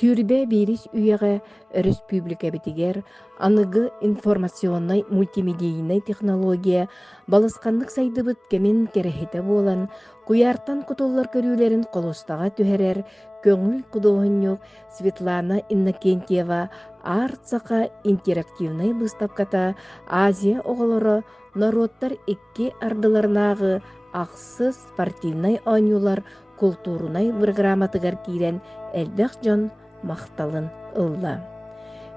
Сүүрбе берис үйеге республика битигер аныгы информационный мультимедийный технология балысқаннык сайдыбыт кемен керехите болан куяртан кутуллар көрүүлерин колостага түһерер көңүл кудооннюк Светлана Иннокентьева арцака интерактивный выставката Азия оголоро народтар икки ардыларынагы аксыз спортивный ойнулар культурунай программатыгар кирен элбэх дьон мақталын ылла.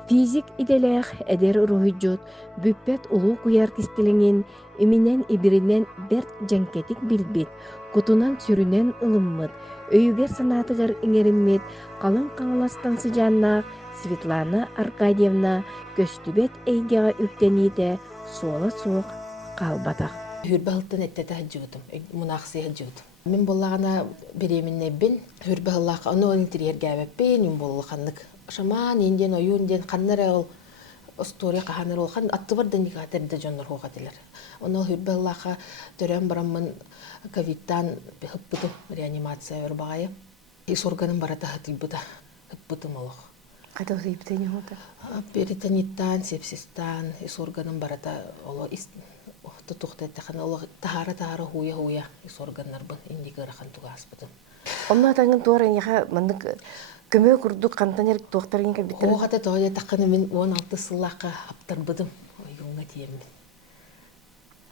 Физик иделэх эдер рухиджут бүппет улуу куяр кистелеңен иминен ибиринен берт жанкетик билбит, кутунан сүрүнен ылыммыт, өйүгер санатыгар иңериммет, қалын қаңыластан сыжаннаах Светлана Аркадьевна көстүбет эйгеға үктените суола суох қалбатах. Хүрбәлтен әттәтә җудым, мунахсы җудым. Мен боллагана беременнәбен, хүрбәллах аны интерьергә бәпен, мен боллаханлык. Шаман инден оюнден каннара ул история каханыр ул хан аттыбардан дигатырда җоннар хогатылар. Аны хүрбәллаха төрәм барамын ковидтан хыппыты реанимация бербагая. Ис органын барата хатылбыта, хыппыты молох. Ката хыппыты хота? Перитониттан, сепсистан, ис органын барата оло тутухтетте хана ол тахара хуя ис органнар бын индигерахан тугаспыты. Онна таңын туарын яха мандык көмө курдук кантанер доктор кабитер. О хата тоя такканы мен 16 сыллакка аптарбыдым. Ойгонга тиеммен.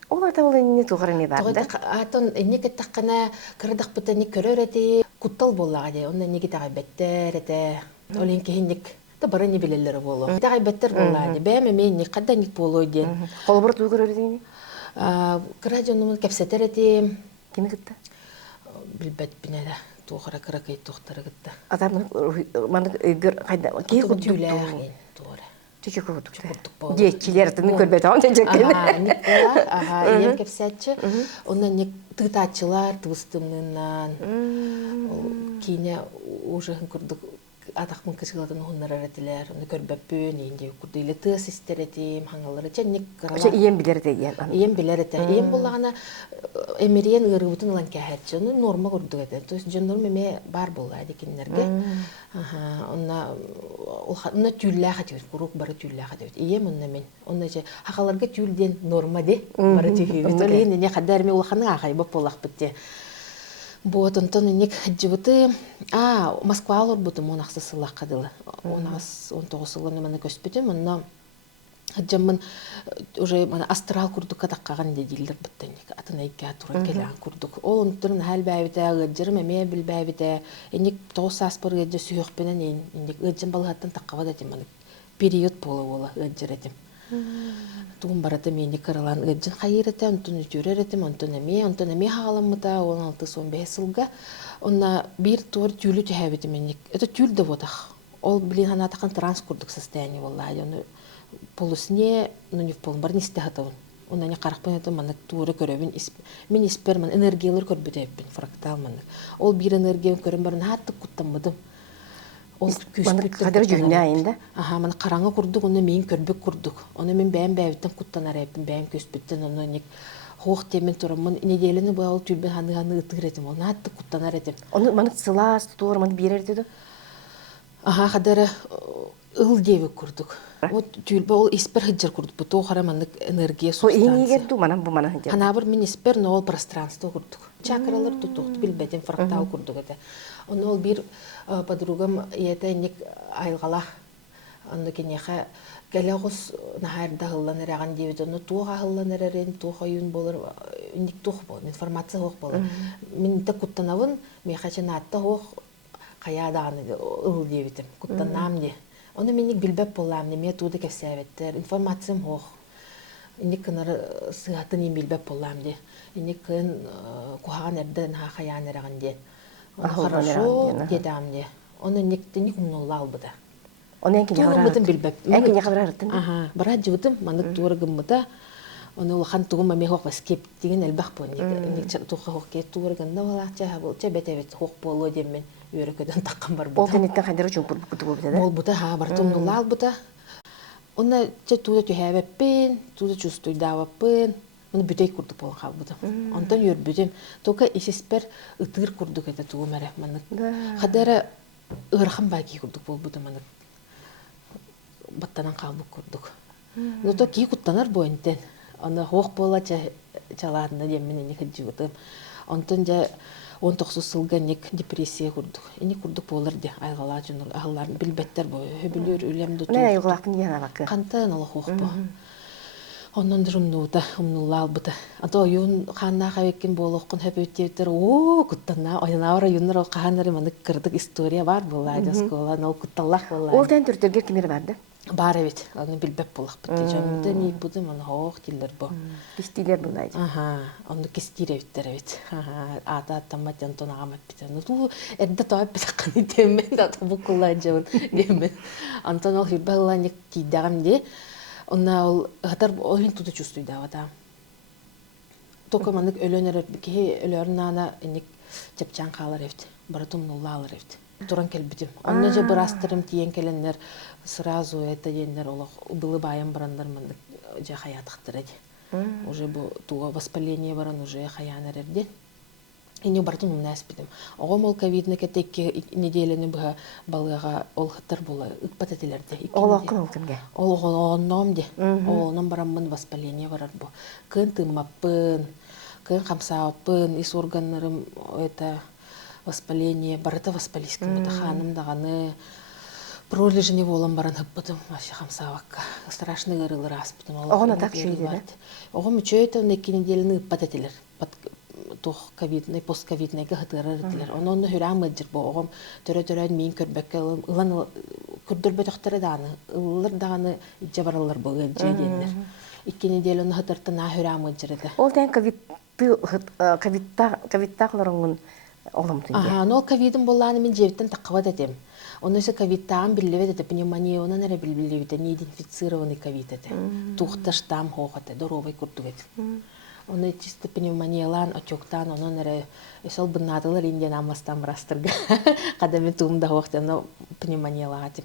Ола та ол эмне тугарын бар да. Атон эмне таккана кырдакпыта не көрөрөти куттал боллага де. Онда неге тагы беттерете. Олен кехиндик да бары не билелери болу. Тагы беттер боллага де. Беме мен не кадда ник болой де. Колбур тугөрөр дейни. Крадионун кепсетерети. Кими кытта? Билбет бинеде. Тугара кракай тохтары гытта. Адам маны өйгөр кайда ки кудулаген тугара. Тике кудук. Дечилердин көрбөт ам дечекен. Ем кепсетчи. Ондан не тытачылар тустымнан. Кине уже курдук атакмын кычылатын оннар аратылар. Оны көрбөппүн инде курдуйлы тыс истеретим хаңалары ченник кырала. Ием билер деген. Ием билер эте. Ием боллагана эмериен ырыбытын улан кәһәтче. Оны норма курдук эте. То есть жоннор меме бар буллайды киннерге. Онна улхатна тюллә хатыр. Курук бары тюллә хатыр. Ием онна мен. Онна же хакаларга тюлден норма де. Бары тюлле. Билен не хадар ме улханы ахай бап боллак битте. Вот онтон ник жибыты Москва алыр бутым монаксы сылак кадылы. 19 сылын мен көспөтөм, онна жаммын уже мана астрал курдук кадаккаган дедилер биттеник. Атына икке тура келен курдук. Ол онтон хал байбыта гыжыр меме билбайбыта. Эник 9 саспыр гыжы сүйөк менен эник гыжын балгаттан таккаба да деман. Период бола гыжыр этим. Тугун барата мени каралан гыжын хайырыта, онтон жүрөретим, онтон эме хагаламмыта 16-15 сылга. Онна бир тур тюлü тәһәбите менник. Это тюль да водах. Ол билин хана такан транскурдук состояние валлаһи. Оны полусне, ну не в полном бар нисте хатавын. Онна не каракпын это мана туры көрөбүн. Мен исперман энергиялар көрбөтөппүн, фрактал мана. Ол бир энергия көрүм барын хатты куттамадым. Ол күспүт кадыр жүрүнө айында. Мана караңгы курдук, оны мен көрбөк курдук. Оны мен бәйбиттен куттанар эппин, бәйм көспүттен оны ник хох темен турамын неделени бул түлбе ханы ытыгретим. Оны хатты куттанар этим. Оны маны сылас тур маны берерди. Хадары ыл деби курдук. Вот түлбе ол испер хыджыр курдук. Бу тохара маны энергия субстанция. Инегер ту мана бу мана хыджыр. Хана бир мен испер но ол пространство курдук. Чакралар тутукту билбетим фрактал курдук эте. Оны ол бир подругам ете ник айгала. Аны кенеха Галягус нахарда хылланыр аган дебит, оны туга хылланыр эрен, туга юн болыр, ник туг бол, информация хок болыр. Мен те куттанавын, мен хачанатта хок каядаганы ыл дебитим, куттанам де. Оны мен ник билбеп болам, мен туды кесебеттер, информациям хок. Ник кынар сыгатын ем билбеп болам де. Ник кын кухаган эрден ха каяныр аган де. Оны хорошо дедам де. Оны ник умнулал быда. Оны энки жагыратын билбеп. Энки жагыратын. Бара жыбытым, маны тургыммыта. Оны улхан тугума ме хок баскеп деген элбах бу. Ник туга хок ке турганда балача бу чебетебет хок боло деммен өрөкөдөн таккан бар бу. Ол денеттен кандыр үчүн буту бу да. Ол бута бартым нулал бута. Оны че туда төһәбеппен, туда чувствуйдаваппен. Оны бүтей курдук болон хабыдым. Онтон өрбүдүм. Тока исеспер ытыр курдук эте тугумаре маны. Хадара ырхан баги курдук болбуду манык баттанан калбык курдук. Но то ки куттанар боинтен. Аны хох бола чалаатына деммен эне хыджыбытым. Онтон жа 19 сылга ник депрессия курдук. Эне курдук болар де айгала жунур ахыллар билбеттер бо хөбүлөр үлем дуту. Не айгылакын яна бакы. Кантан ала хох бо. Оннан дуруннута умнулла албыта. Ато юн ханна хавекин болохкун хөбөттер о куттана ойнавара юннар каханары манык кырдык история бар була жаскола нол кутталлах була. Ол тен түртөргө кимер барды? Бар эбит. Аны билбеп болак бит. Жамда ник будым аны хох тилер бо. Кистилер булайды. Ага, аны кистиревиттер эбит. Ага, ата тамат антон агамат бит. Аны ту эдде тоап битакканы темен да букулла жабын демен. Антон ол хибалла ник кидагам де. Онна ол хатар ойын туду чувствуй да вата. Только манык өлөнөр ки өлөрүн ана ник чапчан калар эбит. Баратум нуллалар эбит. Туран келбитим. Онна же бурастырым тиен келеннер сразу это деннер олох было баян барандар манык же хаятыктыр эди. Уже бу туга воспаление баран уже хаянар эрден. Эне бартым унас бидим. Огом ол ковидне кетекке неделени бу балыга ол хаттар була ытпатателерде. Олакын ол кимге? Ол оғылоном де. Оғылоном барамын воспаление барар бу. Кын тымаппын, кын камсааппын, ис органнарым это воспаление, барыта воспалийским это ханым даганы пролежение волам баран хыппытым, вообще камсаавакка. Страшный гырылыр аспытым. Оғына так шүйді, да? Оғым үчө это неки неделini ытпатателер. Тух ковидный, постковидный гыhtырыр этилер. Онны хүрәм ыджыр бу оғым төрө-төрөн мин көрбөккө ылан көрдөрбөтөктөрө даны, ыллар даны иче баралар бу гыжденер. 2 неделени хытыртына хүрәм ыджыр эди. Ол тен ковидта кыларыңын олым тünge. Ага, но ковидым болланы мен жебиттен таккыба дедим. Онысы ковидтан биллебет эти пневмония онан эре биллебет не идентифицированный ковид эти. Тухта штамм хохате, доровый куртугет. Оны чисто пневмониялан, отчоктан, онан эре эсол бынадылар инден амастан брастырга. Кадами туумда хоохте, но пневмониялати.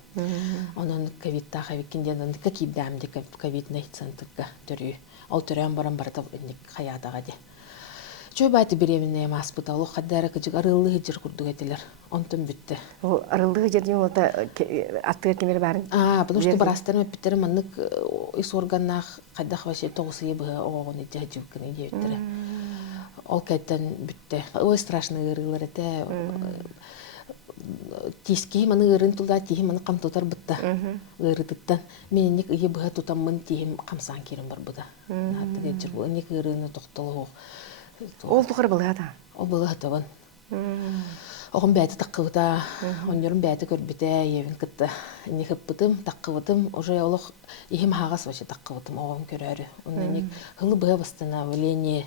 Онан ковидта хавикинден, онды какибдамди ковидный центрга төрү. Ол төрөм баран барда хаятага де. Чөй баты беременная маспыта, олох каддары кыжык арылы хыжыр курдук этилер. Онтон бүтті. Ол арылы жерден олта аттыга кемер барын? Потому что барастарым өппеттерим аннык ис органнах кайдах вообще тоғысы ебі оғын еде хыжыбкын еде өттері. Ол кайттан бүтті. Ой страшный ырылар эте. Тиски маны ырын тулда тихим маны камтутар бытта. Ырытыттан. Мен ник ие бұға тутамын тихим камсан керім бар бұда. Аттыга жыр бұл ник ырыны тоқтылы оқ. Ол тұқыр бұлға да? Ол бұға табын. Оғын бәті таққыбыта, онырын бәті көрбіте, евін кітті. Не хыппытым, таққыбытым, уже олық ехім хағас ваше таққыбытым, оғын көрәрі. Онын хылы бұға бастана, валение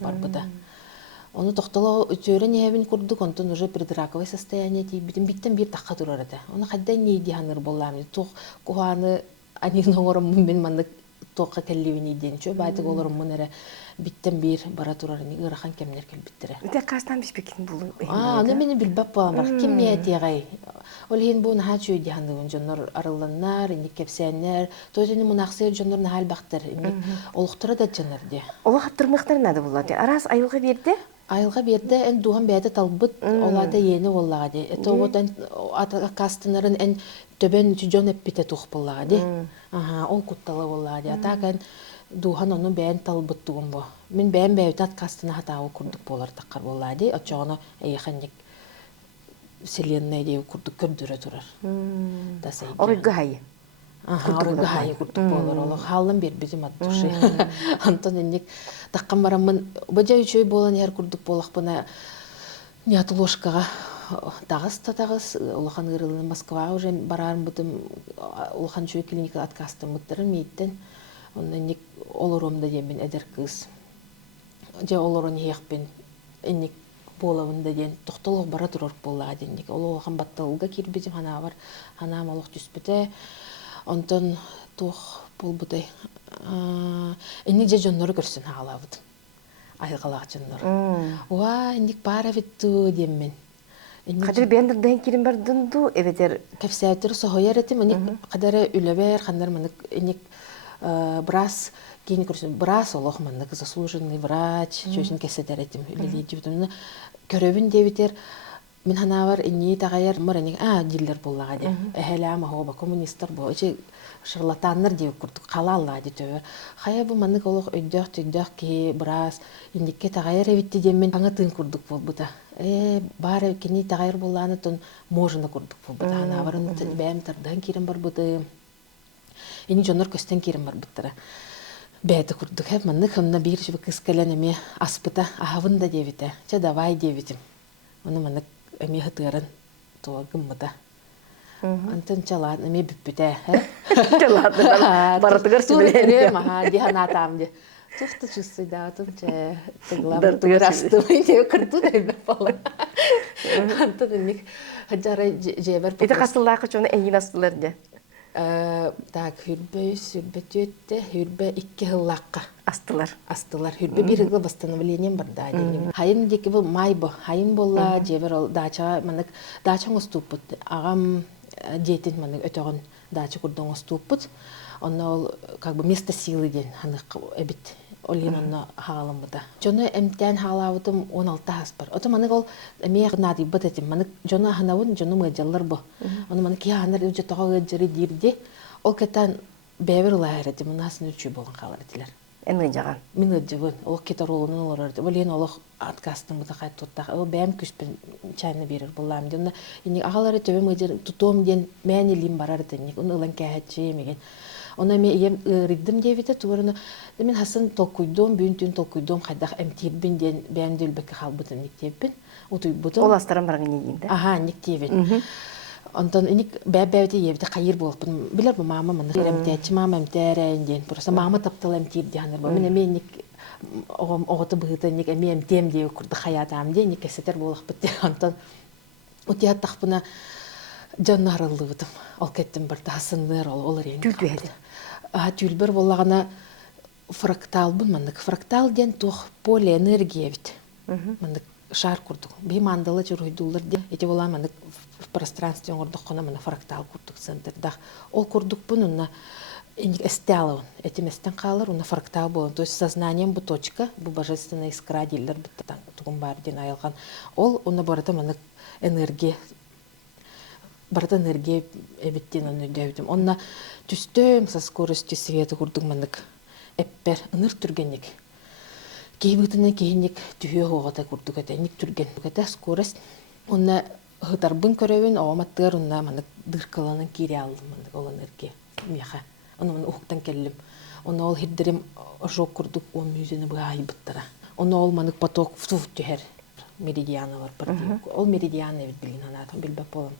бар бұда. Оны тоқтылы өтөрін евін көрдік, онтын уже предраковый состояние дейбітім, биттен бір таққа тұрар еді. Оны қаддай не дейханыр болам, тоқ куғаны анығын оғырым мен мандық тоққа кәллевін еден. Чө бәйтік олырым мұн әрі биттен бир бара турарын ырахан кемнер келбиттире. Үтә кастан бишпекин булу. Аны мени билбеп балам. Ким ниятыгай? Ол хин бу наха чөй дихандыгын жоннор арылланнар, ини кепсәннәр, тойдыны мунаксыр жоннор нахал бактыр. Ини олуктыра да жоннор де. Ола хаттырмыктар нады булат. Арас айылга берди. Айылга берди, эн дуган бәйдә талбыт, олада ени воллады. Это вот эн кастынарын эн төбен жон эппите тухпыллады. Ага, ол кутталы воллады. Атаган духан onun бәйін талбыт тугун бу. Мен бәйін бәйітат кастына хатауы күрдік болар таққар болады. Отчоғына әйіқанник вселенная дейі күрдік көрдірі тұрар. Орыгы хайы. Орыгы хайы күрдік болар. Олық халын бер бізім аттушы. Антон еннік таққан барамын. Бәжа үшөй болан әр күрдік болақ бұна Нят ложкаға тағыз татағыз. Олыған ғырылын Москва уже барарын бұтым. Олыған үшөй клиника аткастым мұттырын мейттен. Онна ник олоромда демен эдер кыз. Же олорон хеқпен энник болавында ден тоқтолық бара тұрар болла денник. Олоған баттылға кирбезім хана бар. Хана малық түспіте. Онтон тоқ бол бұдай. Энник же жоннары көрсін ағалавыд. Айғалақ жоннары. Уа, энник бара ветту демен. Қадыр бендірден керім бардынду, эветер. Кәпсәйтір соғойар етім. Энник қадары үлебер, қандар мұнық энник брас кейін көрсін, брас олық маннық заслуженный врач, чөшін кәседер етім, үлелейді бүтіміні. Көрөбін дебетер, Min hanawar inni tagayar marani diller bollaga de. Ehelama hoba kommunister bo. Эче шарлатаннар дип курдук калалла ди төбөр. Хая бу манны колок өйдөх төйдөх ки брас индикке tagayар эбитти демен аңа тын курдук болбута. Бары кини tagayар болланы тон можна курдук болбута. Hanawарын бәм тардан кирен бар буты. Ини жонор көстен кирен бар буттара. Бәді курдук хеп манны хымна бир жибы кыскаленеме аспыта ахавында дебите. Че давай дебитим. Оны манны эми хытырын туа гыммыта. Антын чалат эми бүппүтэ. Чалат баратыгар сүбеле. Маха диханатам де. Туфта чувствуйда тунче тыглам турастым. Не кырту да бала. Антын ник хаджара жебер. Ите касыллакы чону эйин астылар де. Так, хүрбе 2 хыллакка Астылар. Хүрбе 1 хылга восстановлением бар да. Хайын деки бу май бу. Хайын болла жебер ол дача манык дача оступпут. Агам детин манык өтөгөн дача курдон оступпут. Онно ол как бы место силы ден ханык эбит. Олин онно хаалым буда. Жону эмтен хаалабытым 16 хаспар. Ото манык ол эме нади бытетим. Манык жону ханавын жону мыжаллар бу. Оны манык яанар үжө тога жери дирди. Ол кетен бевер лайрати мунасын үчү болгон калар дилер. Эми жаган. Мен өдүбүн. Ол кетер олунун олорду. Олин олох откастын буда кайт туттак. Ол бем күспен чайны берер булам. Жона ини агалары төбө мыжыр тутом ден мени лим барар ден. Оны ылан кәһәче меген. Она ме ем риддим девите туурunu мен хасын толкуйдум бүгүн толкуйдум кайдак эмтибин ден бендил бек халбытын никтебин утуйбутум Ол астаран барган ийинде. Никтебин онтон эник бәбәйте ебде кайыр болуппун билер бу мама мен эмтечи мама эмтерен ден просто мама таптал эмтиб дяныр бу мен ник оготы быгыты ник эмтем деп курды хаятам ден ник кесетер болох бит онтон утят тахпына жаннарылдыбытым ол кеттим бір тасыныр ол рен Түлбеді. Түлбір болағана фрактал бун мандык фрактал ден тух поле энергия бит мандык шар курдук би мандала журуйдулар де эти бола мандык в пространстве ордук кона мана фрактал курдук центрда ол курдук бунунна эстелон эти местен калыр уна фрактал болон то есть сознанием бу точка бу божественная искра дилер бит тугун бар ден аялган ол уна барата мандык энергия барда энергия эбиттен оны дөйдүм. Онна түстөм со скоростью света курдук мандык эппер ыныр түргенник. Кейбитине кейник түйө огата курдук этеник түрген. Буката скорость. Онна хытарбын көрөбүн ооматтыр онна мандык дыркаланын кире алдым мандык ол энергия. Меха. Оны ухтан келлим. Онна ол хиддерим ожок курдук о мүзүнө бай буттара. Онна ол мандык поток фуф түһер меридианалар бар. Ол меридиан эбит билин анатым билбеп болом.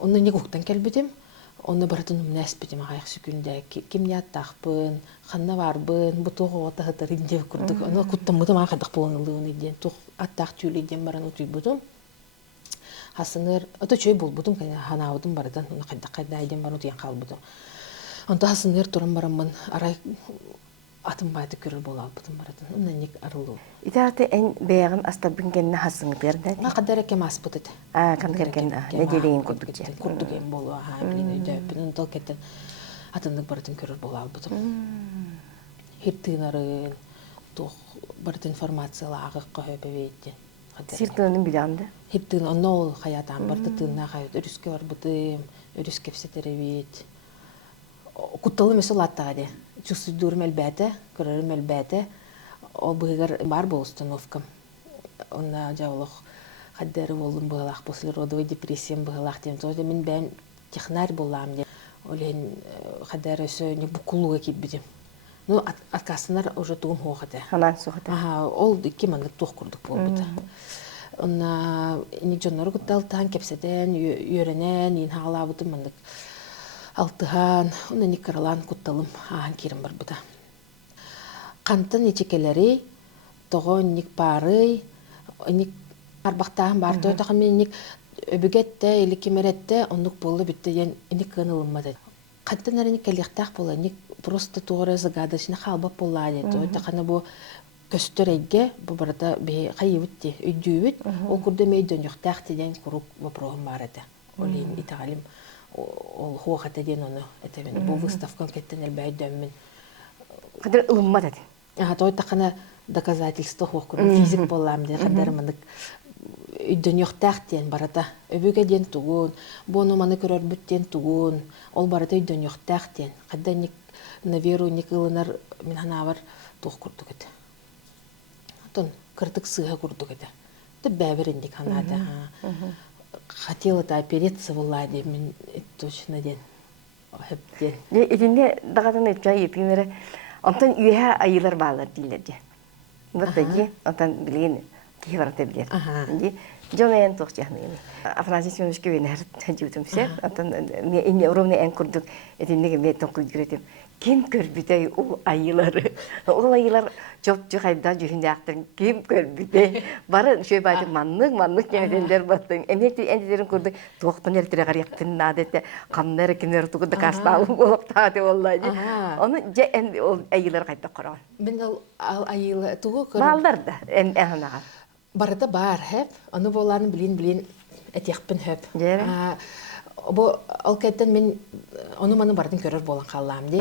Оны не куктан келбедим, оны баратын умнәспедим ағайық сүкүндә. Кем яттақпын, қанна барбын, бұтуғы ота ғытыр индев күрдік. Оны құттым бұтым ағадық болынылығын еден. Тұқ аттақ түйілі еден баран ұтүй бұтым. Хасыныр, ота чөй бол бұтым, ханауыдым барадан, оны қайда еден баран ұтыян қал бұтым. Онда хасыныр тұрым барамын, арай атым байды көрір бол ал бұтым барадан. Оны нек арылу. Итарты эн бэягын астабын кенне хасың берді. Қадар әкем ас бұтыды. Кандыр кенне, не делейін күрдік же. Күрдік ем болу, білін өйдәпін, ұнтал кеттен атындық баратын көрір бол ал бұтым. Хиртынарын, барыт информациялы ағық қойып өйден. Сиртынын биланды. Хиртын, онна ол қаятан барты тынна қайыт, өріске бар бұтым, өріске псетері өйд. Құтталы месел аттаға де. Чувствуйдурым әлбәті, көрірім әлбәті. Ол бұғығар бар бұл установкам. Онна жаулық қаддары болдым бұғылақ, после родовой депрессиям бұғылақ дейм. Тоғыда мен бәм технарь болам дейм. Олен қаддары өсі не бұқылуға кеп бедем. Ну, аткасынар уже туғын хоғады. Ханан соғады. Ол икі мандық тоқ күрдік бол бұды. Онна нек жонлары күтталтыған кепседен, үйеренен, ең хағала бұды мандық алтыған. Онна нек қаралан күтталым ағын керім бар бұда. Қантын ечекелері, тоғын нек бары, нек арбақтағын бар тойдағын мен нек өбігетті, елі кемеретті, онық болы бітті ден нек қынылымады. Қантын әрі нек кәліқтақ болы, нек просто тоғыры зығадышына қалбап болады. Тойдағаны бұл көстер әйге, бұл барада қайы бітті, өйді өйд, ол күрді мейден жоқтақ деден күрік вопроғын бар еді. Ол ең итағалым, ол хоғаты ден оны, бұл выставкан кеттен әлбәйді өмін. Қадар ылымма деді. Той тақана доказательство хоқ көрім, физик болам де, қадар мандық үйден yoқтақ ден барата. Өбіге ден тугун, бону маны көрөр бүттен тугун, ол барата үйден yoқтақ ден. Қадда ник на веру ник ылынар мен ханавар тух курдук эте. Тон кыртык сыга курдук эте. Ты бәбіріндік ханада. Хотела да опереться владе мен точно ден. Хептен. Эдинде дагатын эпчай епимере. Онтон үйе айылар баалар дилерде. Вот таки, онтон билген кибарта билер. Ди Жонен тохчахны. Афрансис Юнушке венер таҗутым се. Онтон мен уровне эн курдук эдинде мен тонкуй гретем. Ким көрбүтей ул айылары. Ул айылар çok hayda жүрүндө актыр. Ким көрбүтей. Бары шөй байды маннык кенедендер баттын. Эмети эндерин курдук токтон элтире карыяктын адетте камнер кимер тугуда касталы болуп тааты боллайды. Оны же энди ол айылар кайта караган. Мен ал айылы тугу көрүп. Балдар да энага. Барыта бар хеп. Аны боларын билин этекпин хеп. Бу ал кеттен мен оны маны бардын көрөр болан каллам ди.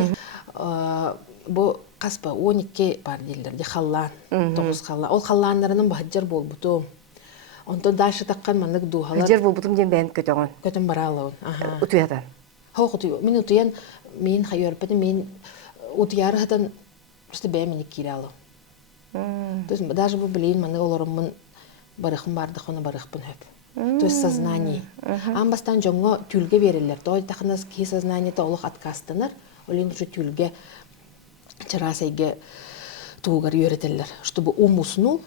Бу каспа 12 бар дилдер ди халлан, 9 халлан. Ол халландарынын баджар болбуту. Онто дайшы таккан мандык дуухалар. Жер болбутум ден бен көтөгөн. Көтөн баралын. Утуядан. Хогуту. Мен утуян мен хайырпыды мен утуярыдан просто бемени киралы. То есть даже бу билин маны олорумун барыхым барды хона барыхпын хөп. То есть сознание. Амбастан жоңго түлге берилер. Той тахнас ки сознание толук откастынар. Олин уже түлге чарасайге тугар үйрөтелер. Чтобы ум уснул,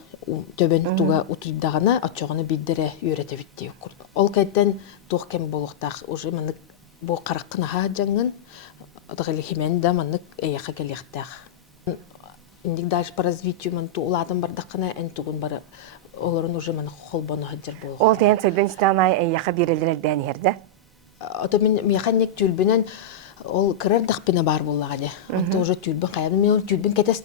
төбен туга утуйдагана ачоганы биддере үйрөтө битти. Ол кайттан тух кем болуктак уже маны бу караккына хажаңын дагы хименда маны эяка келектак. Индик дальше по развитию ман туладан бардакына эн тугун бары олорун уже маны холбону хаджар болуп. Ол тен сөйдөн станай эяка берилер бәнерде. Ото мен механик түлбүнөн ол кырар дакпина бар боллага де. Ото уже түлбүн каяны мен түлбүн кетес.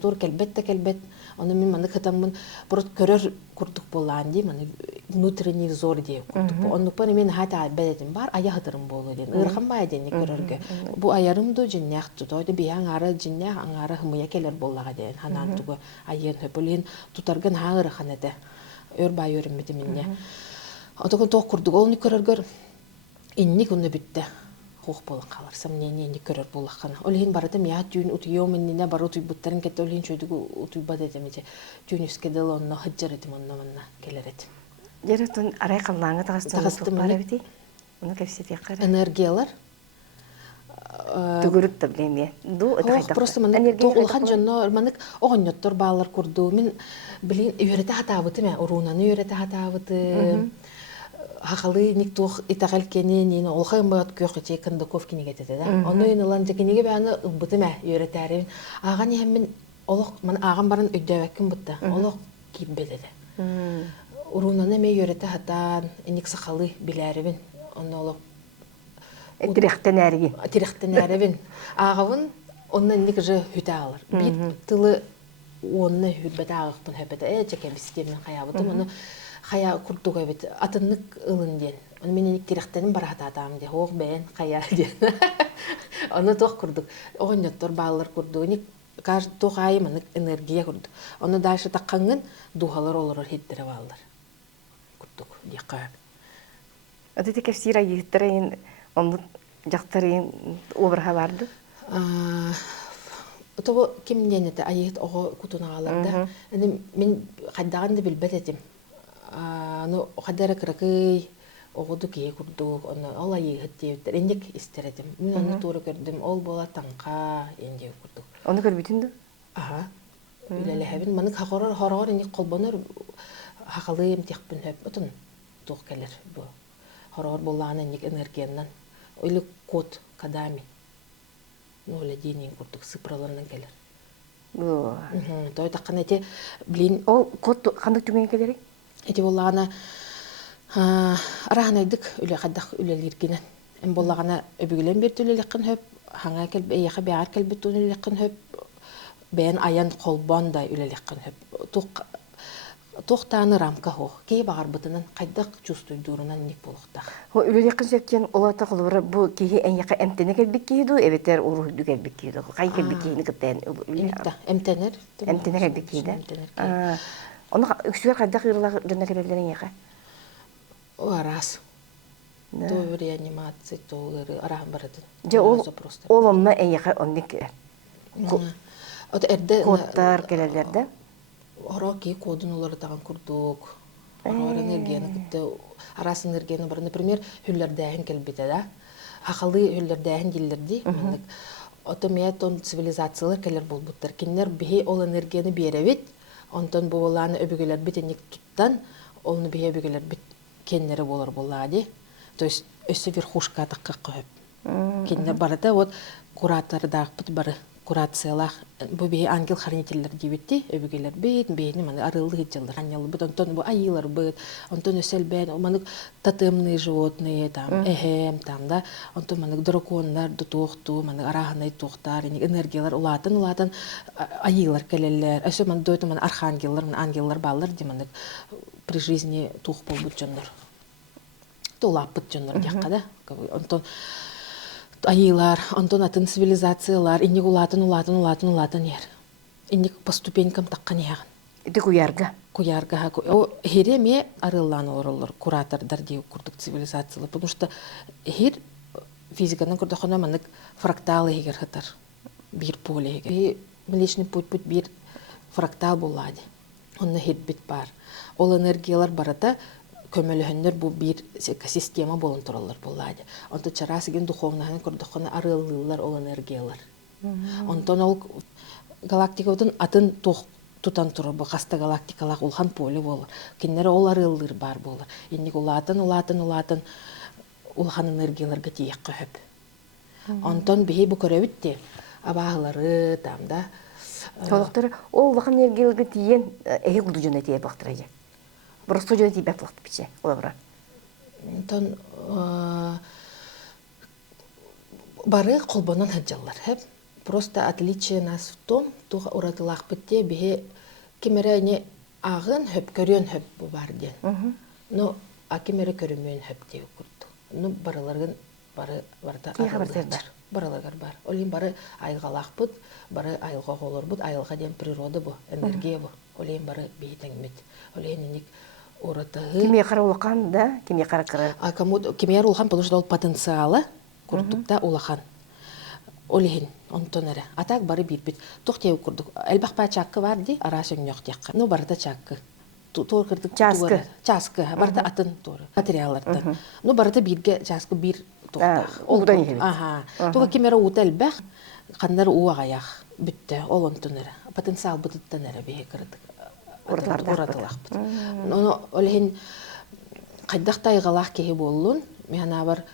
Тур келбет. Аны мен маны кытамын бурут көрөр курдук боллан ди, маны внутренний взор де курдук. Оны паны мен хата бедетим бар, ая хатырым болду ден. Ырхан бай ден көрөргө. Бу аярымды жиннакту, тойду бияң ары жиннак, аңары хымыя келер боллага ден. Ханан тугу айын хөпөлен тутарган хаңыры ханады. Өрбай өрүммеди минне. Отогон ток курдук, ол ни көрөргөр инник уну бүтте. Хух болан қалар, сомнение не көрөр болаққана. Олейін барадым, я түйін утуйо менніне бар утуй бұттарын кетті, олейін чөйдігі утуй бад едемеде. Түйін үскедел онына хыджар едім, онына манна келер едім. Жері түн арай қаллаңы тағыстың бар әбеті? Оны көпсет еққары? Энергиялар. Түгіріп та білеме. Просто манық тоғылған жонно, манық оғыннеттор бағалар көрді. Мен білейін, үйреті хатабыты мен, ұрунаны үйреті хатабыты. Хақалы ник тух итагал кенен олхайм бат көкөте кындыков кинеге тете да. Оны енлан жекинеге баны ыбытыма үйрөтәрин. Аган хеммен олох мен аган барын өйдөбеккин бутта. Олох киббедеде. Урунаны ме үйрөтө хатан ник сахалы биләрибин. Оны олох Тирехтен әрігін. Ағавын онын ник же хүті алыр. Бит тылы оны хүрбет ағықпын хөпеті. Чекен бістемін қаябытым. Оны қая күрдігі бет. Атынлық ылын ден. Оны мен ник тирехтенім бар хататам де. Оқ бәйін қая ден. Оны тоқ күрдік. Оғын еттор бағылар күрдігі. Ник тоқ айым энергия күрдік. Оны дайшы таққанғын дұғалар олар хеттері бағылар. Күрдік. Деқап. Öteki kefsira yıhtırayın, onu jaktarayın obırha vardı. Oto kimden ete ayet oğu kutunağalarda. Men kaddağın da bilbet etim. Onu kaddara kırakıy, oğudu kiye kurduk, onu ola yıhıt deyiptir. Endik ister etim. Men onu doğru gördüm, ol bola tanka endik kurduk. Onu gör bütündü? Aha. Ülele hebin. Manık haqorar endik kolbanır. Haqalıyım tekbin hep. Otun tuğ gelir bu. Horor bollağına endik energiyandan. Öyle kod kadami. Öyle dinin kurduk. Sıpralarından gelir. Toy taqqan eti bilin. O kod kandık tümen gelerek? Eti bollağına arahanaydık. Öyle qaddaq ülelirginen. En bollağına öbügülen bir tüleliqin höp. Hanga kelbe eyaqa beğer kelbe tüleliqin höp. Ben ayan kolban da üleliqin höp. Toqtağını ramka hoq. Key bağır bıtının qaydaq çustuydurunan nik boluqtaq. O üleliqin sökken olata qılırı bu keyi en yaqa emtene kelbek keydu, evetler uruhdu kelbek keydu. Qay kelbek keyini kıttayan? Emtener. Emtener kelbek keydi. Оны үксүгер кайдак ырлар жонна келелерин яка. Арас. То реанимация, то арахан баратын. Же ол онна эн яка онник От эрде коттар келелерде. Ороки кодун олар таган курдук. Орор энергияны кытты арас энергияны бар, например, хүллердәһен келбите да. Хакалы хүллердәһен диллерди. Мендик отометон цивилизациялар келер булбуттар. Киннер бихи ол энергияны беребит. Онтон бу боланы өбүгелер битеник туттан, олны бихи өбүгелер бит кеннери болор булады. То есть өсө верхушка такка кып. Киннер барда вот куратор дагып бары. Курациялах бу бе ангел-хранительлер дибитти, өбүгелер бит, бейни маны арылы жылдар. Анялы бут, онтон бу айылар бит, онтон өсөлбен, маны тотемные животные там, там да, онтон маны дракондар дутукту, маны араханай тухтар, энергиялар улатын айылар келелер. Өсө маны дойты маны архангеллар, маны ангеллар баллар ди маны при жизни тух болбут жондар. Тулап бут жондар дякка да. Онтон айылар, онтон атын цивилизациялар, инник улатын ер. Инник по ступенькам таккан ягын. Ити куярга. Куярга. О хереме арыллан олорлор, куратордар дейу курдук цивилизациялар. Потому что хер физиканың курдахона манык фракталы егер хатар. Бир поле егер. И Млечный путь бир фрактал болады. Онна хер бит бар. Ол энергиялар барата көмөлөһөннөр бу бир экосистема болон туралар булады. Онто чарасыгын духовнаһын көрдөхөне арылылар ол энергиялар. Онтон ол галактикадан атын тутан туры бу хаста галактикалар улхан поле болор. Киннер ол арылылар бар болор. Инник улатын улхан энергияларга тиек көп. Онтон бихи бу көрөбүтти абаалары тамда. Толуктар ол вахан энергияларга тиен эхи кулду жона тие бактырайы. Просто жона тие бактылык биче. Олабра. Онтон бары колбонон хаджаллар хеп. Просто отличие нас в том, тух уратылах битте бихи кемерене агын хөп көрөн хөп бу бар ден. Но акемере көрөмөн хөп деп курду. Ну бараларгын бары барда бараларгар бар. Олин бары айгалах бут, бары айылга голор бут, айылга ден природа бу, энергия бу. Олин бары бейтеңмит. Олин ник уратыгы. Кимия каралыкан да, кимия каракыры. А кому кимия улхан потому что ол потенциалы курдукта улахан. Олин онтонере. Атак бары бит. Тохтеу курдук. Элбахпа чаккы бар ди, арашын yok якка. Ну барда чаккы. Тор кырдык часкы. Часкы. Барда атын торы. Материаллардан. Ну барда бирге часкы бир тохтах. Олдан ебит. Ага. Туга кимера утелбах. Кандар уагаях. Бүтте. Ол онтонере. Потенциал бутыттанере бие кырдык. Уратылах. Ну олин кайдактай галах кеги боллун. Мена бар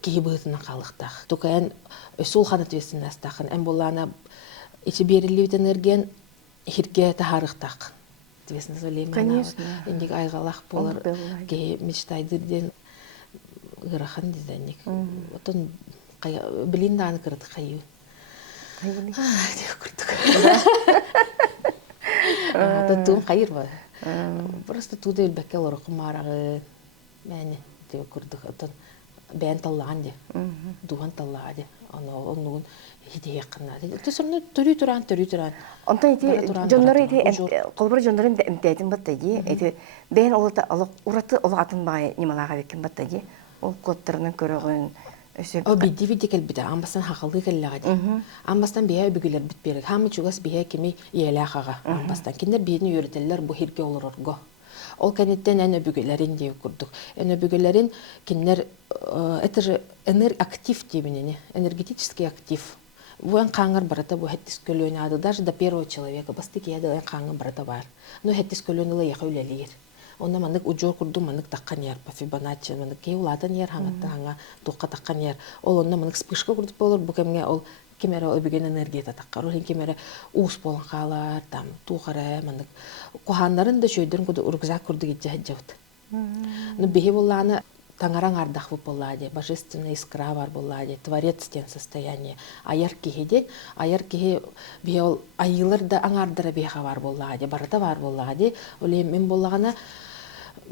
кеги бытына калыктах. Тукаен өсул хан ответственностахын. Эм боллана ичи берилибит энерген хирге тахарыктак. Ответственность олейм. Конечно. Индик айгалах болар. Кеги мечтайдырден ырахан дизайник. Отон билин дааны кырыт кайы. Кайы. Деп курдук. Тутум кайыр ба. Просто туда элбекке лорукум марагы. Мәне деп курдук. Отон бән таллаан де. Дуган таллаа де. Оннугун хидие кынады. Төсөрнө төрү туран. Онтон ити жоннору ити колбар жоннорун эмтетин баттаги. Ити бен олата алык ураты олатын бай нималага бекин баттаги. Ол коттарынан көрөгөн өсөп. О бидди келбиде. Амбастан хакылы келлагади. Амбастан бие бүгүлөр бит берек. Хамы чугас бие кими иелахага. Амбастан киндер биени үйрөтелер бу хирге олорорго. Ол кенеттен әне бүгелерин деп курдук. Әне бүгелерин киннер это же актив дебинене, энергетический актив. Бу эн каңыр барата бу хеттис көлөнү ады даже до первого человека бастыки ады эн каңыр барата бар. Но хеттис көлөнү ла яха үлелер. Онда мандык уджор курду мандык таккан яр по Фибоначчи мандык кей улатан яр хаңа тукка таккан яр. Ол онда мандык спышка курдуп болор бу кемге ол кемере өбүген энергия таккар. Ол кемере уус болон калар там тухара мандык кухандарын да шөйдөрүн куду ургзак курду гитже хаджабыт. Ну бихи булланы таңараң ардах боллади, божественная искра бар боллади, творец тен состояние. Аяр кихиден, аяр кихи бихи айылар да аңардыра биха бар боллади, барда бар боллади. Оле мен боллагана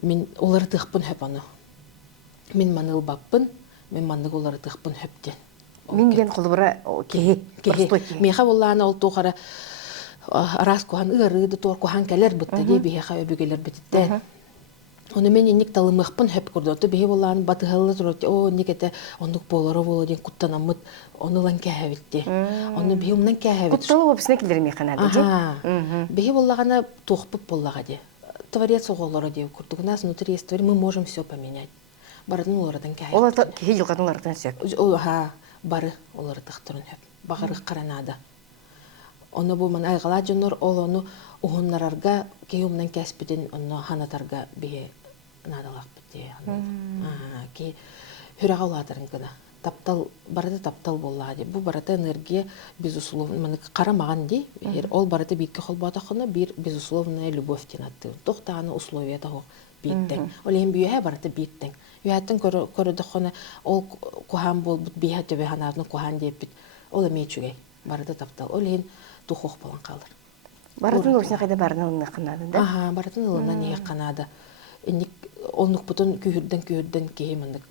мен олар тыхпын хөп аны. Мен маныл баппын, мен мандык олар тыхпын хөптен. Минген колбара кихи. Меха болланы ол тухара арас кухан ырыды тор кухан келер бутта ди бие ха өбүгелер битте. Оны мен ник талымыкпын хөп курдоту бие боллан батыгылы турот о никете ондук болоро болоден куттанамыт онулан кәһәбитте. Оны бие умнан кәһәбит. Кутталы опсына килдерми канады ди. Бие боллагана тохпуп боллага ди. Творец оголоро ди курдук нас внутри есть мы можем все поменять. Бардын олардан кәһәбит. Ола ки жылгатынлардан сөп. Бары олар тахтырын хөп. Багырык каранада. Оны бу мен айгала жонор ол оны ухуннарарга кеумнан кәспидин оны ханатарга бие надалак бите. Ки хүрагалатырын гына. Таптал барыда таптал боллады. Бу барыда энергия безусловно мен карамаган ди. Ол барыда бикке холбата хына бир безусловная любовь тинатты. Токтаны условия того биттен. Олем бие барыда биттен. Юаттын көрөдө хына ол кухан болбут бие төбө ханарны кухан депит. Ол эмечүгей барыда таптал. Олен тухох болан калыр. Барытын орсына кайда барына канады да? Барытын ылына не канада. Эник онук бутун күһүрден кеймендик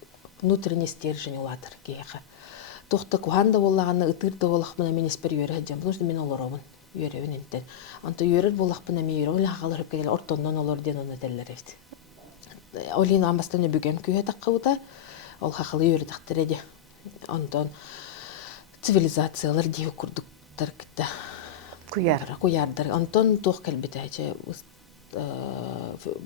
внутренний стержень улатыр кейха. Тохта куханда боллаганы ытырда болахмына мен эспер үйрө жам. Потому что мен олоробун. Үйрөбүн энтен. Анта үйрөр болахмына мен үйрө ла калырып келе ортондон олор ден оны теллерет. Олин амбастан бүгөн күһө таккыбыта. Ол хакылы үйрө тактыреди. Антон цивилизациялар дип курдуктар китте. Куярдар. Антон тох келбетече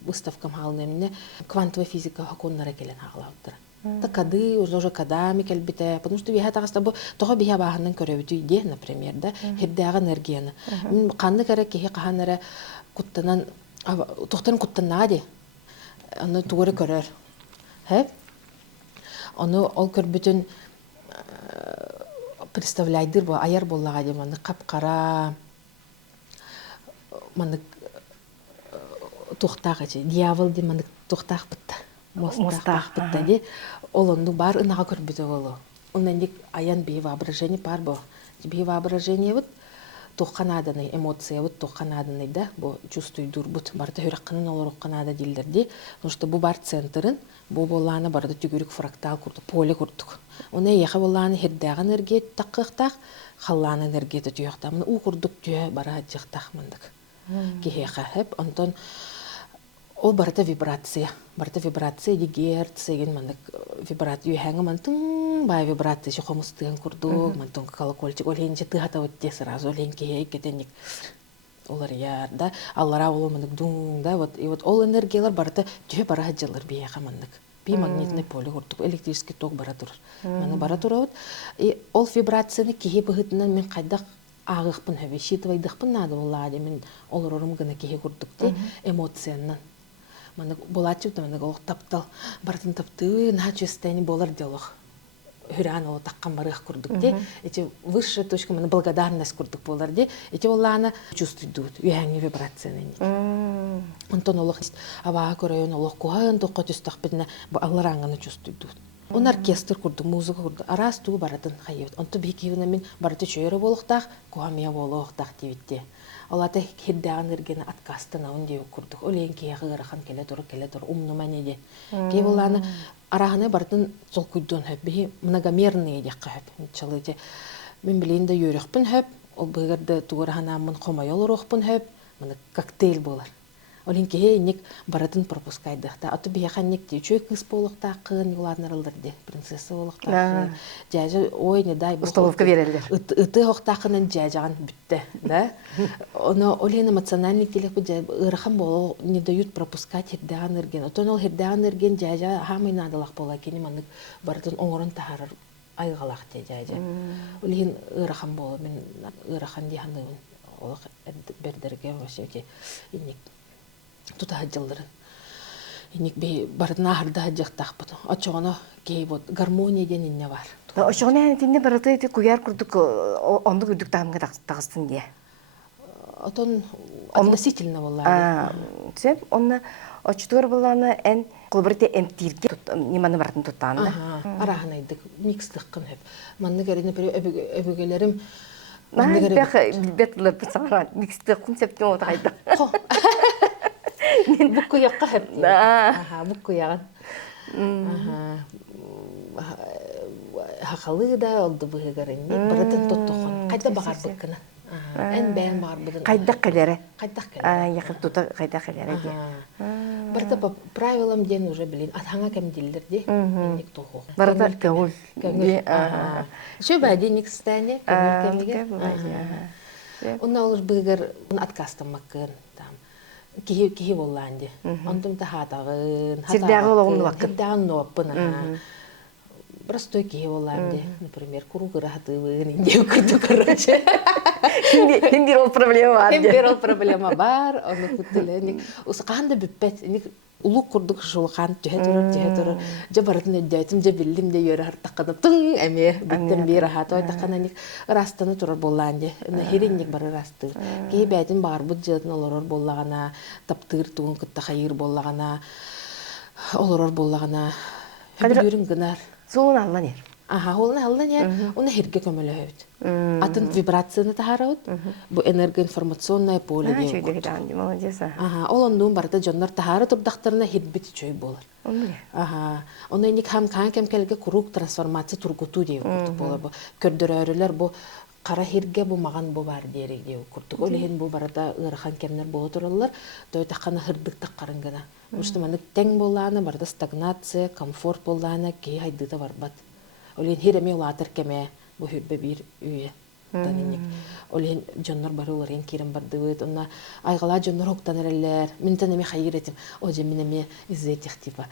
выставкам халнемне квантовая физика хаконнара келен хаглаптыр. Такады уже кадами келбете, потому что биха тагыста бу того биха баһаннан көрөбүтү иде, например, да, хеддагы энергияны. Канны керек ки каханара куттанан тохтан куттанады. Аны тугары көрөр. Хеп? Аны ол көрбүтүн представляйдыр бу аяр боллага деп аны капкара маны тухтагычы дьявол деп аны тухтак битти. Мостак битти ди. Ол онду бар ынага көрбүтө болу. Ондан дик аян бие воображение бар бу. Бие воображение бут тухканаданы эмоция бут тухканаданы да бу чувствуйдур бут барда хүракканын олор канада дилдерди. Потому что бу бар центрын бу болланы барда түгүрүк фрактал курдук, поле курдук. Оны яха болланы хеддагы энергия таккыктак, халланы энергия түйөктак. Мына у курдук түйө бара жыктак мындык. Кихеха хеп антон ол барда вибрация. Барда вибрация ди герц деген мындык вибрация ханга мантын бай вибрация шохомустын курдук, мантын колокольчик оленче тыгата өтте сразу оленке кетенник. Олар яр да аллара олу мындык дун да вот и вот ол энергиялар барда түйө бара жылар бияха мындык. Магнитный поле курдук, электрический ток бара турар. Мана бара турабыт. И ол вибрацияны кихи быгытынан мен кайдак агыкпын хөбө шитвайдыкпын нады боллады мен олорорум гына кихи курдук де эмоциянан. Мана болачып да мана ол таптал бартын тапты на честени болар делох. Хүран ол таккан барык курдук де. Эти высшая точка мана благодарность курдук болар де. Эти олланы чувствуйдут үһәңи вибрацияны. Антон олох аба көрөйөн олох кухан токко түстакпытына аллараңаны чувствуйдут. Он оркестр курдук, музыка курдук. Арас туу баратын хайып. Онто бикивна мен барыты чөйрө болуктак, куамия болуктак дебитте. Олата хеддаган эргени откастына он деп курдук. Оленки ягырахан келе тур умну манеде. Кей боланы араханы бартын сол куйдон хөп би многомерный декка хөп. Чалыте мен билейинде йөрөкпүн хөп. Ол быгырды тугураханамын комайолорокпун хөп. Мына коктейль болар. Оленки ник баратын пропускайды. Та аты бияхан ник чөй кыз болуктак кын юланырылдыр де. Принцесса болуктак. Жажы ой не дай. Столовка берелдер. Ыты хоктакынын жажаган бүтте, да? Оны олен эмоциональный телек ырахам болу не дают пропускать хеддаган эрген. Отон ол хеддаган эрген жажа хамай надалак бола кени мандык баратын оңорун тахарыр айгалак те жажа. Олен ырахам болу мен ырахан дихандын олак бердерге вообще иник тута хаджалдырын. Иник бе барына харда хаджактакпыт. Очоно кей вот гармония денинне бар. Очоно анетинде барыты куяр курдук онду күрдүк тамга тагыстын дие. Отон относительно болла. Сеп онна очтур болланы эн кулбырты эмтирге неманы бартын туттанды. Араханайдык микстыккын хеп. Манны керене өбөгөлөрүм бетлер писаран микстыккын септен отайда. Букку якка хеп. Букку яган. Хакалы да олду быгырын. Баратын тоттокон. Кайда багар быккына. En ben var budun. Кайдак келере. Кайдак келере. Якын тута кайдак келере ди. Барта по правилам ден уже билин. Атаңа кем дилдер ди. Ник тохо. Барата кагул. Ди. Şu badi ник стане. Кемиге. Онна олуш быгыр откастым маккын. Кихи болланди. Онтум та хатагын. Сирдагыологун вакыт. Сирдагын ноппын. Простой кихи болланди. Например, куругыра хатыбын. Инде курду короче. Хиндир ол проблема бар. Хиндир ол проблема бар. Оны күттілі. Усақанда бүппет. Улук курдук шулқан түхе тұрыр. Жа баратын өйдәйтім, жа білдім де йөрі артаққаны. Тың әме біттен бейір ахаты. Ойдаққана растаны тұрар болланди. Хереннік бары расты. Кей бәйтін бар бұд жатын олорор боллағана. Таптығыр туғын күтті қайыр боллағана. Олорор боллағана. Хүбілерін гынар. Соғын аллан ер. Аха, олны алдан я, оны хирге көмөлө хөйт. Атын вибрацияны тахараут, бу энергоинформационное поле Чөйдө дейм. кетанди, молодец. Аха, ол ондуун барда жоннор тахары турдактарына хирбити чөй болар. Аха, оны ник хам кем келге курук трансформация тургуту дейм куртук болар бу. Көрдөрөрүлөр бу кара хирге бу маган бу бар дейрек дейм куртук. Ол хин бу барда ырхан кемнер боло туралар, той такканы хырдык таккарын гана. Ушты маны тең болланы барда стагнация, комфорт болланы кей хайдыта барбат. Олен хиреме улатыр кеме бу хүрбе бир үйе. Таниник. Олен жоннор бары оларен кирен бардыбыт. Онна айгала жоннор хоктан эрелер. Мен танеме хайыр этим. Оже минеме изетих типа.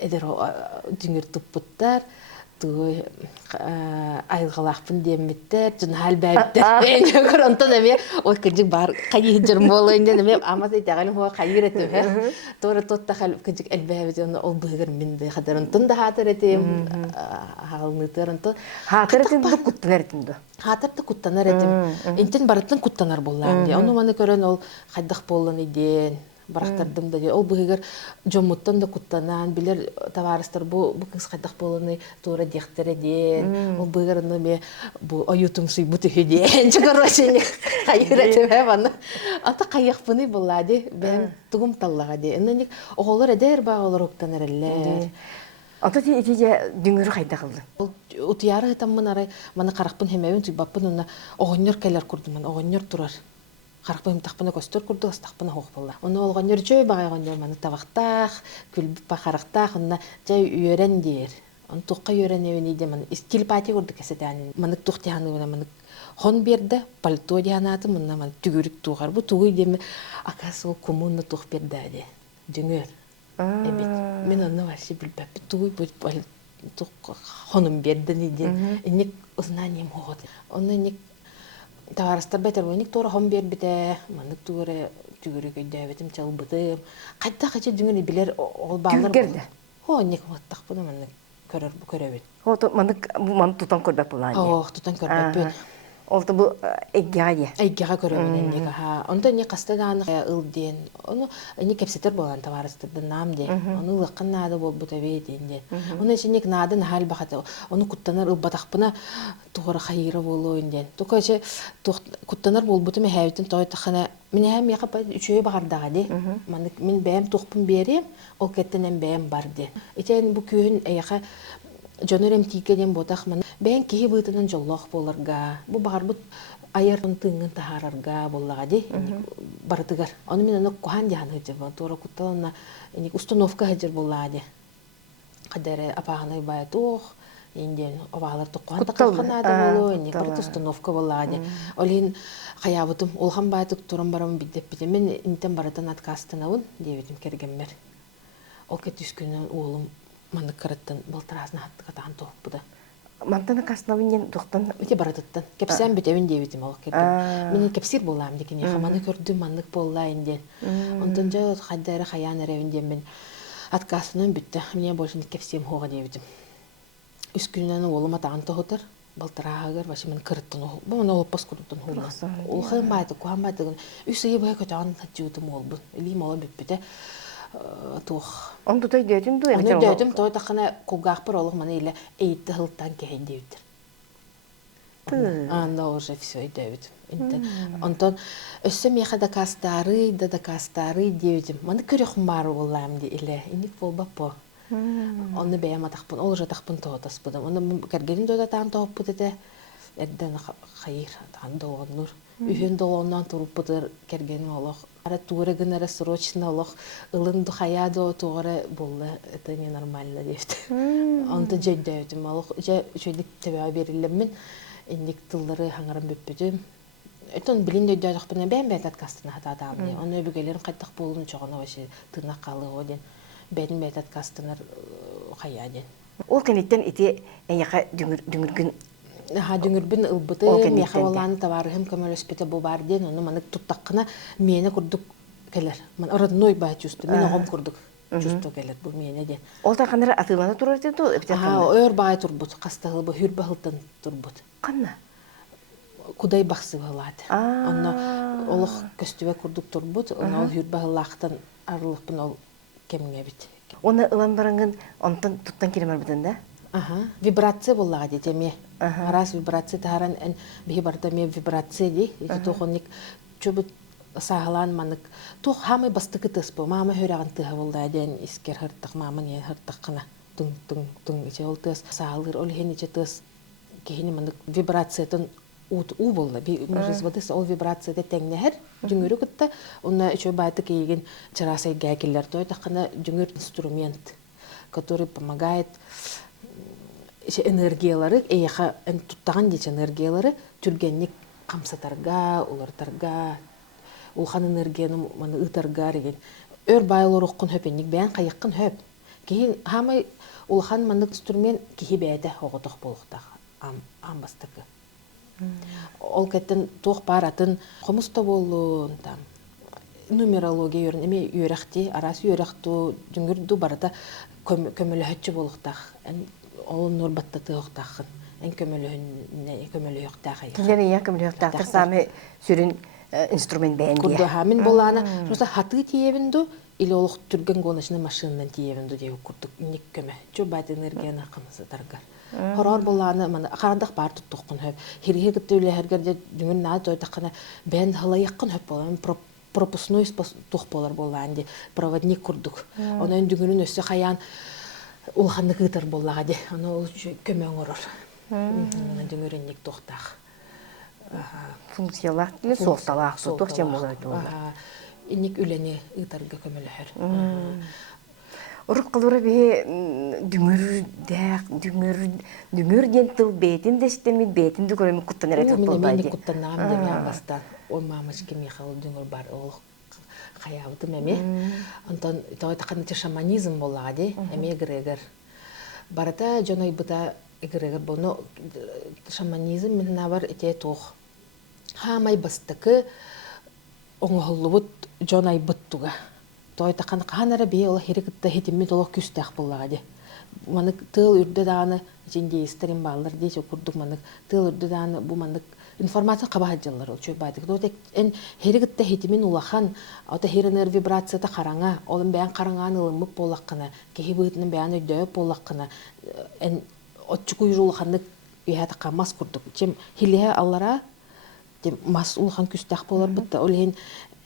Эдер дүңер туппуттар. Туй айгалақпын деметтер. Жон хал бәйттер. Эне коронтон эме ой кыжык бар кайыр жырм болойн деме амат этегалин хо хайыр этем. Тора тотта хал кыжык элбәбет оны ол быгыр минде хадарынтын да хатыр этем. Халнытырынты. Хатыр этим бу куттанар этимди. Хатырты куттанар этим. Интен барыттын куттанар боллам. Оны маны көрөн ол хайдак боллан иден. Барактардым да ол быгыр жомуттан да куттанан билер товарыстар бу кыз хайдак болланы тура дехтере ден. Ол быгырны ме бу оютум суй бу төхеден. Чыгарышын хайыр этем баны. Ата кайыкпыны боллади. Бен тугум таллага де. Энийг оголор эдер баголор октанар эллер. Ата тиже дүңгөр кайда кылды. Ол утуяры таммын арай маны каракпын хемебин туйбаппын уна огоннор келер курдуман. Огоннор турар. Каракпын тахпына көстөр курду астахпына хок болла. Оны олгоннор жөй багайгоннор маны табактах, күлбүп бакарактах, уна жай үйөрен дер. Он туққа үйөренебин иде маны стилпати курду кесетен. Маны туктяны уна маны хон берде пальто дианаты мына маны түгүрүк тугар. Бу тугуй деме акасы коммуна тук берде де. Дүңөр. Эбит. Мен аны вообще билбеп тугуй бу тук хоным берден иде. Эник узнанием хот. Оны ник товарыстар бетер ойник тора хом бербите, мандык тугуре түгүрүгө дэбетим чалбытым. Кайта кача дүңүнү билер ол баалар. Түгүрдө. Хо ник ваттак буну мандык көрөбүт. О, мандык ман тутан көрбөп булан. Ох, тутан көрбөт. Олты бу эггеге. Эйгега көрөбүн ник ха. Онда ник кастаганы ылден. Оны ник кепсетер болган товарыстардын намде. Оны ылыккан нады болбут эбеден. Оны ник надын хал бахата. Оны куттанар ылбатакпына тугара хайыра болоюн ден. Тукачы куттанар болбуту мехәбитин тойтахана. Мен һәм якып үчөй багардага ди. Мен бәм тухпун берем, ол кеттенен бәм бар ди. Итен бу күн эяка жонорем тикеден ботак мен бән кихи бытынан жоллох боларга. Бу багар бут аярын тыңын тахарарга боллага ди. Бардыгар. Аны мен аны кухан дияны жаба. Тора кутталана установка хаҗыр боллага ди. Кадере апаганы бая тух. Инден овалар туккан таккана да боло, не бар установка боллага. Олин хаябытым улхан байтык туран барам бидеп бите. Мен интен баратан откастынабын дебетим кергенмер. Ол кет үскүнөн улум маны караттан былтырасын хаттыга таган топпуда. Мантана кастынабын токтан Өте баратыттан. Кепсем битебин дебетим ол кердим. Мен кепсир боллам дегене. Хаманы көрдүм мандык болла инден. Онтон жа хайдары хаян эревинден мен откастынан битте. Мне больше не кепсем хога дебетим. Үскүнөн олума таган тохотор. Балтыраагыр башы мен кырыттын ол. Бу мен олуп паскурдун хула. Ол хым байды, куан байды. Үсөй бай көтөн хатжутум олбу. Илим оло биппите. Тух. Он тутай дөтүм ду. Оны дөтүм той такына кугакпыр олук мана иле эйтти хылтан кехен дебитир. Анда уже всё дөбит. Онтон өссөм яха да кастары дебитим. Мана көрөк бар боллам ди иле. Иник болбаппы. Оны бәйәм атақпын, ол жатақпын тоғытас бұдым. Оны кәргелін дөйді тағын тоғып бұд еді. Эрден хайыр тан долоннур. Үһүн долоннан туруп бутыр керген олох. Ара туурагын ара срочно олох ылын духая до туора болла. Это не нормально дефт. Онта жеддетим олох же чөдик тебе берилемин. Эндик тыллары хаңарам бөппүдүм. Этон билин дөйдөх бина бен бетат кастына хатаамны. Оны бүгелерин кайттак болун чогона башы тына калыгы ден. Бен бетат кастынар хая ден. Ол кенеттен ити эняка дүңүргүн Дүңүрбүн ылбыты мехаваланы табарыхым көмөлөспете бу бар ден. Оны маны туттаккына мени курдук келер. Мен родной ба чувство. Мен огом курдук чувство келер бу мени ден. Ол тахандар атылана турар ден то Өр бай турбут, кастагы бу хүрбө хылтын турбут. Канна. Кудай баксы балат. Онно олох көстүбө курдук турбут, оны ол хүрбө хыллактан арылыкпын ол кемге бит. Оны ылан барангын онтан туттан киремер битен да? Вибрация боллага детеме. Раз вибрация таран эн бихи барда ме вибрация ди. Эти тохоник чөбүт сагалан манык. Тух хамы бастыкы тыспы. Мама хөраган тыга болда ден искер хыртык мама не хыртык кына. Тың иче ол тыс сагалыр ол хен иче тыс. Кехини манык вибрациятын у болла. Би мыжызвадыс ол вибрацияда теңнехер. Дүңүрү кытта. Онна иче байты кейген чарасай гәкиллер той такына дүңүр инструмент, который помогает энергиялары, эйха туттаган дече энергиялары түргенник камсатарга, улартарга, улхан энергияны маны ытарга деген. Өр байлар оккун хөпенник бән кайыккын хөп. Кийин хамай улхан маны инструмент кихи бәйдә оготок болуктак ам бастыкы. Ол кеттен тох баратын комуста болун там. Нумерология өрн эме үйрәхти, арасы үйрәхту дүңгүрдү барата көмөлөһөччү болуктак. Ол нурбатта тыгыктакын. Эн көмөлөһөктак. Килени я көмөлөһөктак сами сүрүн инструмент бәйен дие. Курду хамин болана, просто хаты тиевинду или олох түрген гонашны машинанан тиевинду деп курдук ник көмө. Чөбат энергияны кымсы таргар. Хорор боланы мана карандак бар туттуккун хөп. Хирге гыттылы хергерде дүңүн на тойтакына бен халайыккын хөп болан пропускной тух болар боланди. Проводник курдук. Онан дүңүнүн өссө хаян улханны кытыр боллага де. Аны ол көмөң орор. Дүңүрүнник тохтак. Функциялар диле сокталак, тух чем болот. Ник үлени ытарга көмөлөһөр. Урук кылыры бе дүңүр ден тыл бетин дестеми бетинди көрөм куттан эретип болбайды. Мен куттанам деп бастан. О мамачки Михаил дүңүр бар ол хаябыты меме. Антон тойтаканы шаманизм боллади, эме эгрегер. Барата жоной бута эгрегер боно шаманизм мен бар эте тох. Хамай бастыкы оңголлубут жоной буттуга. Тойтакан канара бе ол херекетте хетимми толок күстәк буллагы. Маны тыл үрдө даны жинде истерин баллар дече курдук маны тыл үрдө даны бу маны информация кабаһаҗыллар ул чөбәдик. Дотек эн херекетте хетимин улахан, ата херенер вибрацияда караңа, олын бәян караңаны ылымык боллаккына, кеһи бытынын бәяны дөп боллаккына, эн отчуку жулханны яһата камас курдук. Чем хилеһе аллара тем мас улхан күстәк болар бутта. Олен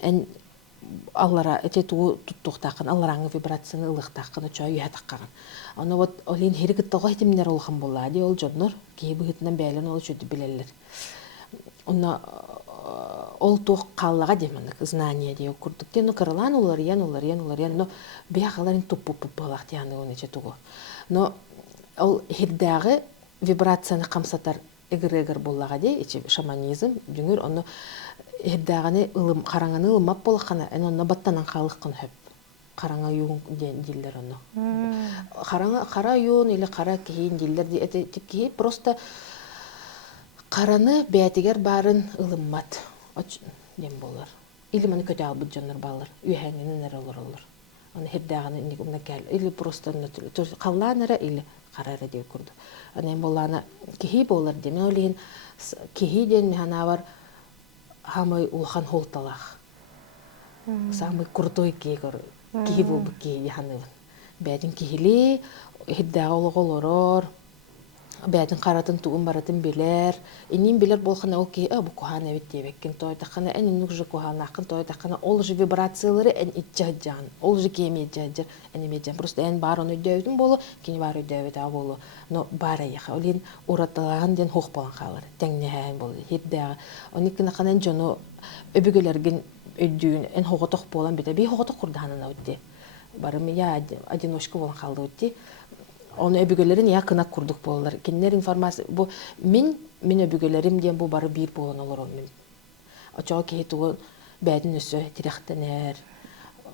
эн аллара эте туттуктакын, аллараңы вибрацияны ылыктакын чөй яһатаккан. Аны вот олен херекетте гайтимнер улхан боллады, ол жоннор кеһи бытынын бәялен ол чөдү билелер. Онна ол тох каллага демендик знание деп курдук. Тено кырлан уларьян, но биягаларын туппуп балак яны онече тугу. Но ол хирдагы вибрацияны камсатар эгрегер боллага де, ичи шаманизм, дүңүр оны хирдаганы ылым караңаны ылымап болакана, онна баттанан калыккын хөп. Караңа юун дилер оны. Кара юун или кара кийин дилер де типки просто караны бәтигер барын ылыммат. Дем болар. Или маны көтө албыт жандар балар. Үйәңнен нәре олар. Аны хирдаганы ник умна кел. Или просто натүр калланара или карара деп курду. Аны болланы кихи болар деме олин кихи ден механавар хамай улхан холталах. Самый крутой кегор. Кихи болбу кихи ханы. Бәдин кихили хирдага олорор. бәдин қаратын туын баратын билер. Инин билер болхана ол ки бу кухана биттебеккен той тахана энин уже кухана акын той тахана ол же вибрациялары эн итжаджан. Ол же кеме итжаджар энемеджан. Просто эн бар оны дөйдүн болу, кини бар дөйдү та болу. Но бара яха. Олин ураталаган ден хук болан халар. Теңнеһен болу. Хидда. Оникна канан жону өбүгөлөргин өддүн эн хоготок болан бите. Би хоготок курданына өтти. Барым я одиночка болан халды өтти. Оны өбүгөлөрүн я кынак курдук болалар. Кинер информация бу мен өбүгөлөрүм ден бу бары бир болон олор мен. Ачаа кетүү бәдин өсө тирехтенер.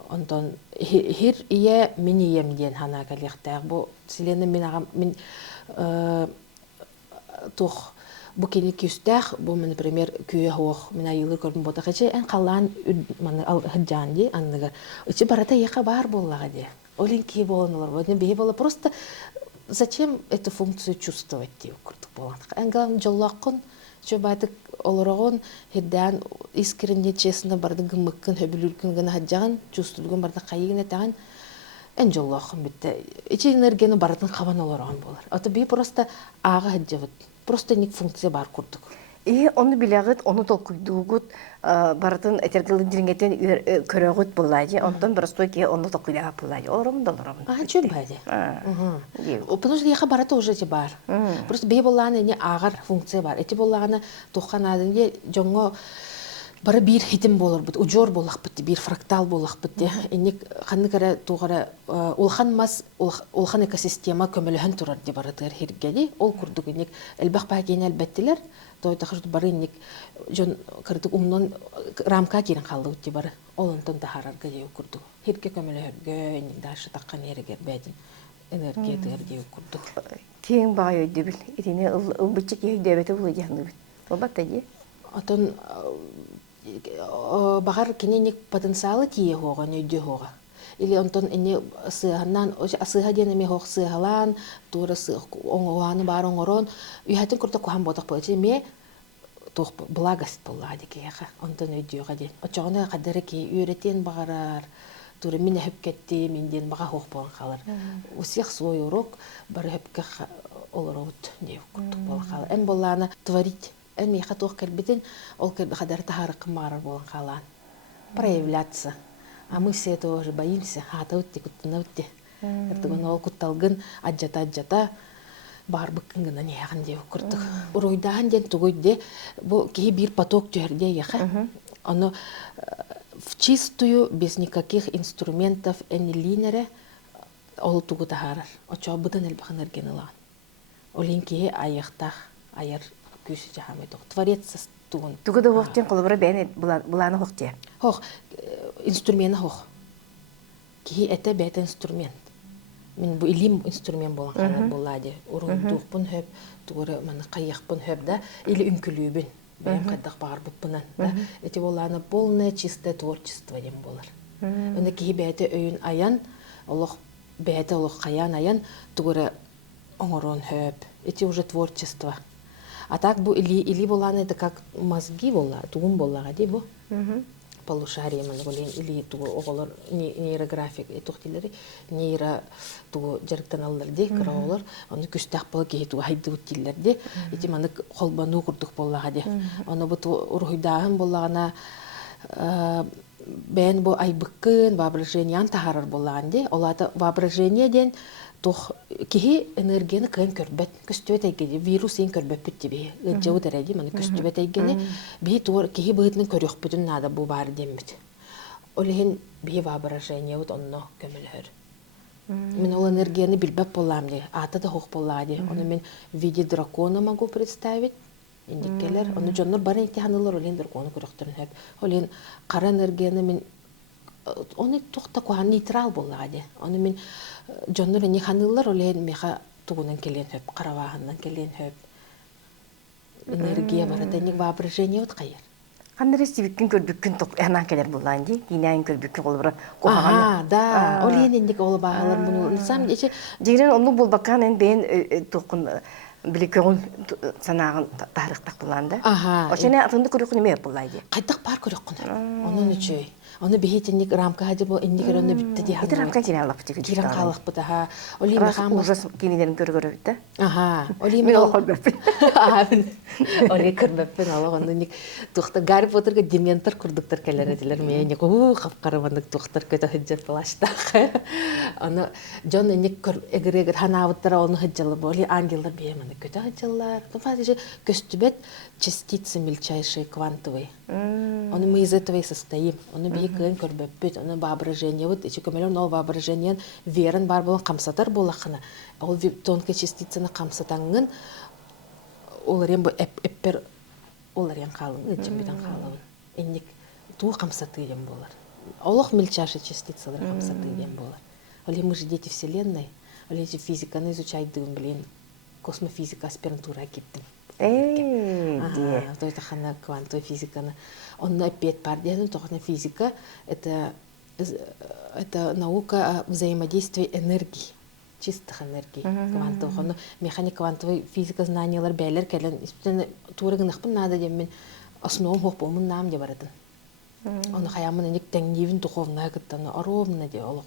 Онтон хир ие мен ием ден хана калыктак бу силене мен агам мен тух бу кини күстах бу мен например күйе хох мен айылы көрдүм ботакачы эн калан мен ал хыджан ди анныга. Ичи барата яка бар боллага ди. Олин ки болонолор. Вот не было просто зачем эту функцию чувствовать ди курдук болгон. Энгам жоллакын чөбатык олорогон хеддан искренне честно барды гымыккын хөбүлүлкүн гана хаджаган чувствулгун барда кайыгын этаган эн жоллакын битте. Ичи энергияны бардын кабан олорогон болор. Ото би просто ага хаджабыт. Просто ник функция бар курдук. Onu biləğit, onu toquyduğut, baratın etərgəlin diringeten körəğit bulaydı. Ondan просто ki onu toquylağa bulaydı. Oram da oram. Чүн бәді. Потому что яқа бараты уже те бар. Просто бей болағаны не ағар функция бар. Эти болағаны тоққан адынге жоңға бары бир хитим болар бұд, ұжор болақ бұд, бир фрактал болақ бұд. Энек қанны кәрі туғары олхан мас, олхан экосистема көміліхін тұрар де баратығыр хергеді. Ол күрдік енек әлбәқ бәген әлбәттілер. Той тахырды бары инник жон кырдык умнон рамка кирин калды үтти бары. Олонтон тахарарга жеу курдук. Хирке көмөлөргө инник дашы таккан эригер бәдин энергия дер жеу курдук. Кең бай өйдө бил. Итине ылбычык өйдөбөтө булу жаны бит. Обатта же. Отон багар кененик потенциалы тие хоган өйдө хога. Или онтон эне сыганнан асыга денеме хог сыгалан тура сыг оңоаны бар оңорон үйхатын курта кухан ботак болчу ме тох благость болла дикеха онтон өйдөгө ден очогона кадары ки үйрөтен багарар тура мен хөп кетти менден бага хог болгон калар у всех свой урок бар хөпкө олорот деп куртук болгон калар эн болланы творить эн меха тох келбетен ол кадар тахарык марар болгон калан проявляться. А мы все тоже боимся, атаутти куттанаутти. Эртегон ол кутталгын аджата бар быккын гына неяган деп курдук. Уруйдаан ден тугуйде бу ки бир поток жөрдө яха. Оно в чистую без никаких инструментов энилинере ол тугутахарар. Очо будан элбахан эргенелан. Олинки аяктах аяр күсү жахамыдык. Творец тугун. Тугуда хоктен колобра бени буланы хокте. Хох инструмент хох. Ки это бет инструмент. Мен бу илим инструмент болан кана болады. Урундукпун хөп, тугура мана кайякпун хөп да или үнкүлүүбүн. Бем кадак бар буппунан да. Эти боланы полное чистое творчество дем болар. Аны ки бете өйүн аян, Аллах бете Аллах каян аян, тугура оңорон хөп. Эти уже творчество. А так бу или боланы это как мозги болла, тугун боллага ди бу. Полушария манголин или тугу оголор нейрографик этухтилери нейро тугу жарыктаналлар ди краолор аны күстак бол ки тугу хайдыгут тиллерди ити маны холбануу курдук боллага ди аны бу урхуйдаан боллагана бен бу айбыккын воображениан тахарар боллаган ди олата воображение ден тух кихи энергияны кын көрбөт көстөбөт айгеди вирус ен көрбөт битти ыджау дереди маны көстөбөт айгени би тур кихи быытын көрөкпүтүн нада бу бар демит олехин би воображение вот онно көмөлөр мен ол энергияны билбеп болам ди ата да хок боллади оны мен в виде дракона могу представить индикелер оны жоннор бар ихтиянылар олен драконы көрөктөрүн хеп олен кара энергияны мен оны тохта куан нейтрал боллади оны мен жоннор не ханылар олен меха тугунан келен хөп каравагандан келен хөп энергия бар да ник воображение вот кайыр Кандрести биккин көрбүккүн ток анан келер булан ди кинен көрбүккүн колбура кохаган да олен индик ол багалар муну сам эче дегенен ону болбаккан эн бен токун биликөгүн санагын тарыктак булан да ошоне атынды көрөкүн эме булайды кайдак бар көрөкүн онун үчөй Оны бихитинник рамка хади бу инник өрөнө битти ди Это рамка тине алып тиге. Кирен калык бу да. Оли Раз мехам. ужас кинелерин көргөрөбүт да. Ага. Оли Мен мен ол көрбөппүн. Оли көрбөппүн алганы ник тухта Гарри Поттерге дементор курдуктар келер эдилер мен ник капкарыбандык тухтар көтө хыджат плашта. Аны Джон ник көр эгрегер ханавыттара оны хыджалы боли ангелдар беманы көтө хыджалар. Фазиже көстүбет частицы мельчайшие квантовые. Он мы из этого и состоим. Он бейкен көрбөппүт, он воображение вот эти көмөлөр нол воображение верен бар болон камсатар болахына. Ол тонкая частицаны камсатаңын оларен бу эппер оларен калын, ичимбитен калын. Инник туу камсаты дем болар. Олох мельчайшие частицалар камсаты дем болар. Оли мы же дети вселенной, оли эти физиканы изучать дым, блин, космофизика аспирантура киттим. То есть хана квантовая физика. Он опять пардиан, то физика это наука о взаимодействии энергии, чистых энергий, квантовых. Он механика квантовой физика знания лар бәйлер келен. Испытан турыгнах пын надо демен основам хоп помын нам де баратын. Он хаямын ник теңнивин духовная гыттан оромна де олох.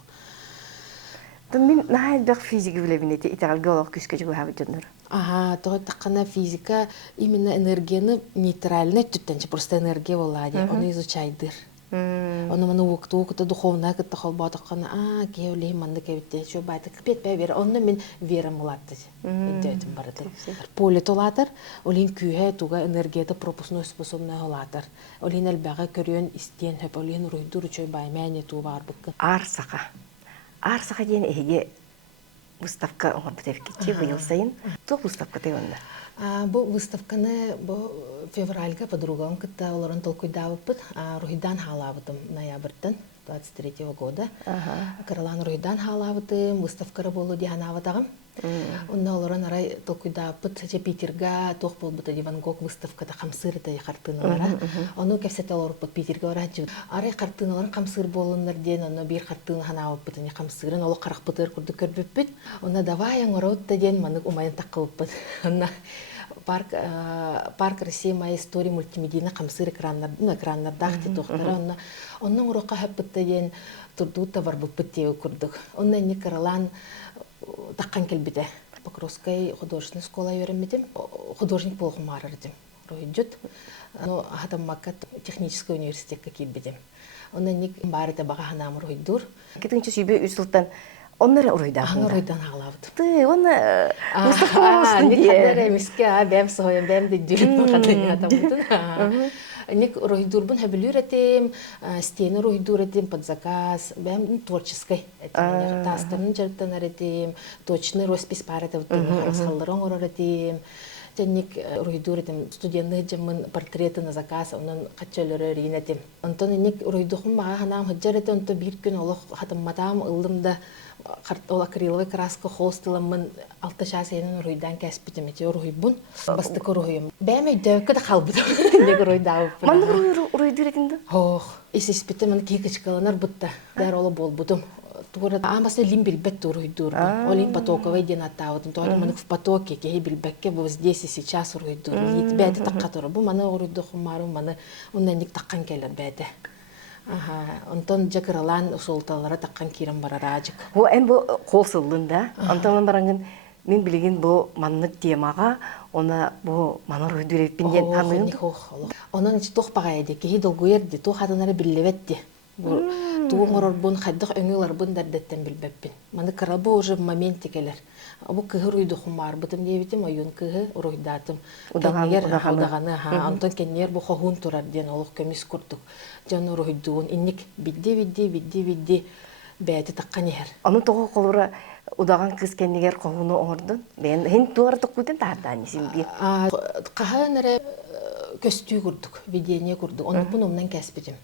Мен наайдах физика билебинете итагал геолог күскө жигө хабыжыныр. Ага, то такая физика именно энергияны нейтральная, тутенче просто энергия воллади, он изучает дыр. Он мана укту духовная кыта холбатакана, кеулей манды кевите, что байта капет бевер, он мен вера мулатты. Идётим бараты. Политолатор, олин күйе туга энергията пропускной способная холатор. Олин элбага көрөн истен хеп олин руйдур чой баймәне ту бар быккы. Арсака ден эге выставка оңор бітепкетче быйыл сайын. Тоқ выставка тайонда? Бұл выставканы февральга подругам кытта оларын толкуйдабыппыт. Рухидан халабытым ноябрьтен 23 года. Каралан Рухидан халабытым, выставкары болу диханабытағым. Онна оларын арай толкуйдабыппыт. Питерга тоқ болбыты Ван Гог выставкада қамсырыты қартыналара. Оны кәпсет оларыппыт Питерга оражы. Арай қартыналарын қамсыр болынларден, оны бір қартын ханабыппыт, қамсырын олы қарақпытыр күрді көрбіппіт. Онна давай аңырауытта ден манық умайын таққылыппыт. Онна парк Россия моя история мультимедийна қамсыр экраннардахты тоқтары. Онның ұрыққа хөппітті ден тұрдуыта бар бұппыт теу күрдік. Онна не каралан таққан келбіде. Покровской художественная школа өремедім. Художник болғым арырдым. Ройджут. Ахатам Макат технический университетке келбедім. Онна не барыта баға ханам ройдур. Кетіңчі сүйбе үсілттен оннары уройдағында? Уройдан ағылабыды. Ты, оны ұстыққа болсын дие. Не қадар әмеске, бәм сығойын, бәм де дүрін қадайын атамыдың. Ник ройдурбун хабилюр этим, стены ройдур этим под заказ, бэм творческой. Тастарын жертанар этим, точный роспись пар это расхалларон орор этим. Ник ройдур этим студентный жамын портреты на заказ, онын качалары рин этим. Антон ник ройдухун мага ханам хаджар это онто бир күн олох хатамматам ылдымда ол акриловый краска холстыламын алты шас енін ройдан кәспітім ете ройбун бастықы ройым. Бәме дөкі да қалбыды. Неге ройдауып. Манды ройдыр етінді? Ох, есеспетім оны кекічкаланар бұтта. Дәр олы бол бұдым. Амбасы лим билбет ройдур. Олим потоковый ден аттауытын. Тоғыр мұнық в потоке кей билбекке бұл здесь и сейчас ройдур. Бәді таққа тұры. Бұл маны ройдуқым марым, маны оннанник таққан келер бәді. Антон жакыралан усулталара таққан кирен бараражык. О, ән бұл қол сылдында. Антонан бараңын мен білеген бұл маннық темаға, ona bu manor ödülüppinden tanıyındı. Onun için toh bağaydı ki dolguyerdi, toh hatanları billevetti. Tuğ moror bun xaddık öngüler bun derdetten bilbeppin. Manı karabı oje в моменте келер. Bu kıhır uydu xumar bıtım diyebitim ayun kıhı uruydatım. Udağanı Anton kenyer bu xohun turar diyen oluq kömüs kurduk. Can uruyduğun innik biddi bəyəti taqqan yer. Onun toğu qolura udağan kız kendiger qohunu ordun. Ben hen tuardık kuten tardan isim bir. Qaha nere köstüyü kurduk, vidiyene kurduk. Onu bunumdan kəsbidim.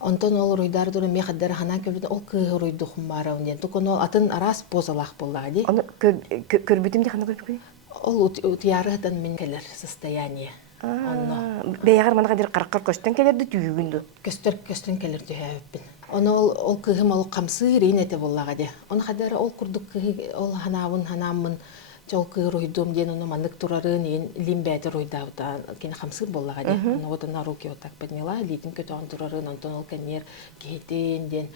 Ondan ol ruyдар durun me xaddar hanan köbüden ol kıhı ruydu xumara unden. Tukon ol atın aras pozalaq bolladı. Onu körbüdüm de xana körbüdüm? Ol utiyarıdan min keler состояние. Beyağır mana qadir qarqar kösten kelerdi tüyügündü. Kösten kelerdi həbbin. Onu ol kıhım ol qamsır inete bolladı. Onu xaddar ol kurduk kıhı ol hanavın hanamın Чолкы ройдом ден оны маннык турарын ен лимбәді ройдаута кен хамсыр боллаға де. Оны отына руки вот так подняла, литин көтіған турарын, онтон ол кәнер кейтен ден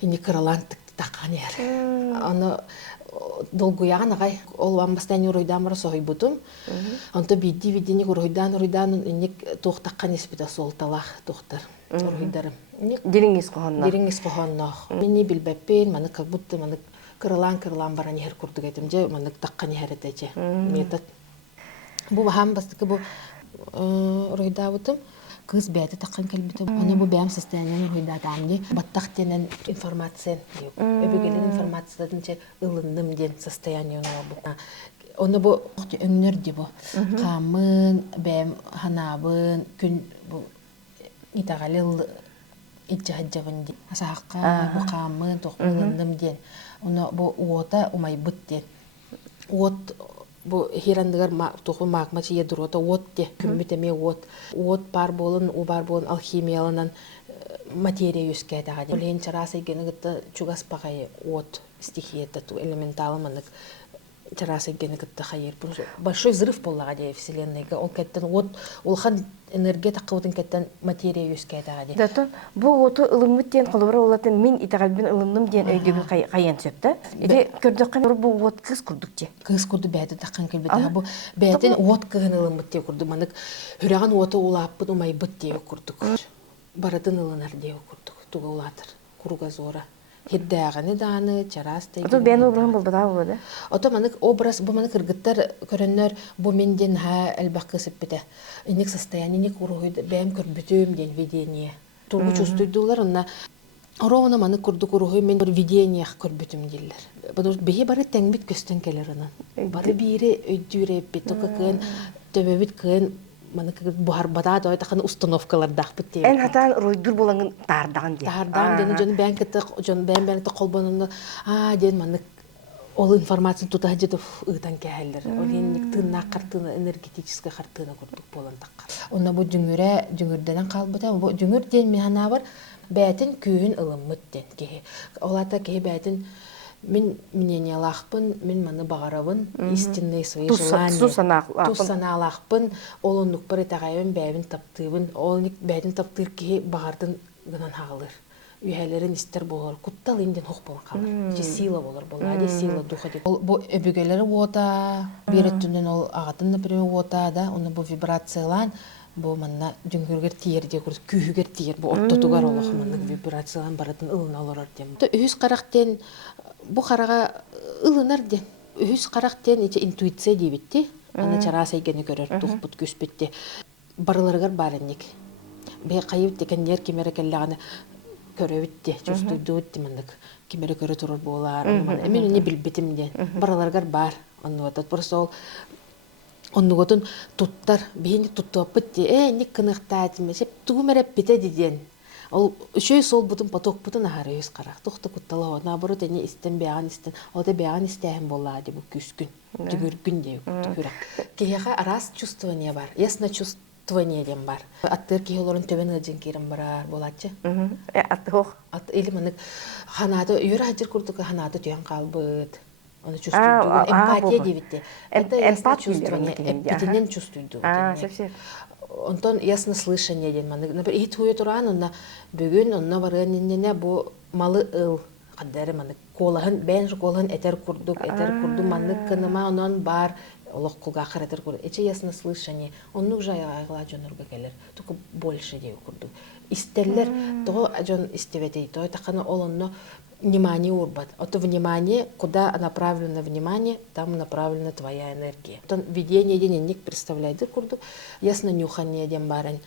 ини кыралан тыкты таққан ер. Оны долгуяған ағай, ол вамбастан ройдамыр соғай бұтым. Онто бидди-биддені ройдан инек тоқтаққан еспіді сол талақ тоқтар ройдарым. Дереңіз қоғанна? Дереңіз қоғанна. Мені білбәппен, маны как будто маны кырылан баран ехер курдук этим же мандык таккан ехеретече метод. Бу бахам бастыкы бу ройдабытым кыз бәйті таккан келбитим. Оны бу бәйм состояниен ройдатамди. Баттак денен информация, өбөгелен информациядын че ылындым ден состояние бу. Оны бу өннөр ди бу. Камын, бәйм ханабын, күн бу итагалы итжахаджабын ди. Асаққа бу камын тоқылындым ден. Оны бу уота умай быт ден. Уот бу хирандыгар туху магмачы едурота уот де күмбитеме уот. Уот бар болын, у бар болын алхимияланан материя юскәдәгә. Олен чарасы генегитта чугас пагай уот стихията ту элементалымынык чарасы генегитта хайыр. Большой взрыв боллага де вселенныйга. Он кеттен уот улхан энергия такыбытын кеттен материя юскәдәгә де. Датон бу уоту ылыммыт ден кылыбыра улатын мен итагалбин ылымным ден өйдөгү каян сөптө. Эде көрдөккөн бу уот кыз курдук же. Кыз курду бәйді таккан келбете. Бу бәйден уот кыгын ылыммыт де курду. Манык хүраган уоту улаппын умай быт де курдук. Баратын ылынар де курдук. Туга улатыр. Куруга зора. Хиддәгәне даны, чарасты. Ото бәйін образын болбада болады. Ото манык образ, бу манык кыргыттар көрөннөр бу менден ха әлбәк кысып бите. Иник состояние, иник уруйды, бәйім көрбүтөм ден видение. Тургу чувствуйдулар, онна ровно манык курдук уруй мен бір видение көрбүтөм диллер. Потому что бейі бары тәңбит көстен келер онан. Бары бири өйдүре бит, тока кын, төбөбит кын, манык бухар бада да тахын установкалар дахпыт те. Эн хатан ройдур болаңын тардаган де. Тардан ден жон бәнкетте жон бәнбәнкетте колбонунда ден манык ол информация тута жетов ыйтан кәһәлләр. Ол енник тынна картына энергетическая картына курдук болан таккан. Онна бу жүңүрдәнен калбыта, бу жүңүр ден механа бар. Бәтин күйін ылыммыт ден кеһи. Олата кеһи бәтин мен мнение лахпын, мен маны багарабын, истинные свои желания. Тусана лахпын, олонлук бары тагайын бәбин таптыбын, олник бәдин таптыр кеһи багардын гынан хагылыр. Үйәлерин истер болар, куттал инден хок болан калыр. Же сила болар болар, же сила духа деп. Ол бу өбөгелери ота, береттүнөн ол агатын, например, ота да, оны бу вибрациялан бу манна жүңгүргер тиер де күрс күйгер тиер бу оттотугар олох манна вибрациялан баратын ылын алырар дем. Үһүс карактен бу карага ылынар дем. Үһүс карактен иче интуиция дебитти. Аны чараса игени көрөр тухпут күспетти. Барыларгар барынник. Бе кайып декендер кемере келлаганы көрөбитти, чувствуйдут димандык. Кемере көрө турар болар. Мен не билбетим де. Барыларгар бар. Аны вот просто ол оннуготун туттар, бейни туттуаппыт де, ник кыныктаатиме, сеп тугумереп бите диден. Ол үшөй сол бутун поток бутун ахары өз карак. Тохты куттала, наоборот, эне истен беян истен, ода беян истен болла де бу күскүн, жүгүргүн де күрак. Кеяга арас чувствование бар, ясно чувствование дем бар. Аттыр кеолорун төбен ыжын керим барар болачы. Атты хох. Или манык ханаты, үйөр ажыр курдук ханаты түйен калбыт. Он чувствует эмпатия дивите. Это ясно чувствование, эпитинен чувствует. Совсем. Онтон ясно слышание ден маны. Например, ит хуя туран, онна бүгүн, онна барыннене бу малы ыл кадары маны. Колаһын, бен колаһын этер курду маны кыныма онон бар. Олох кулга ахыратыр курду. Эче ясно слышание. Оннук жай айгыла жонорга келер. Только больше дей курду. Истерлер, то жон истебетей, то таканы олонно внимание урбат. Это внимание, куда направлено внимание, там направлена твоя энергия. То видение денег представляет курду, ясно нюхание дем барань.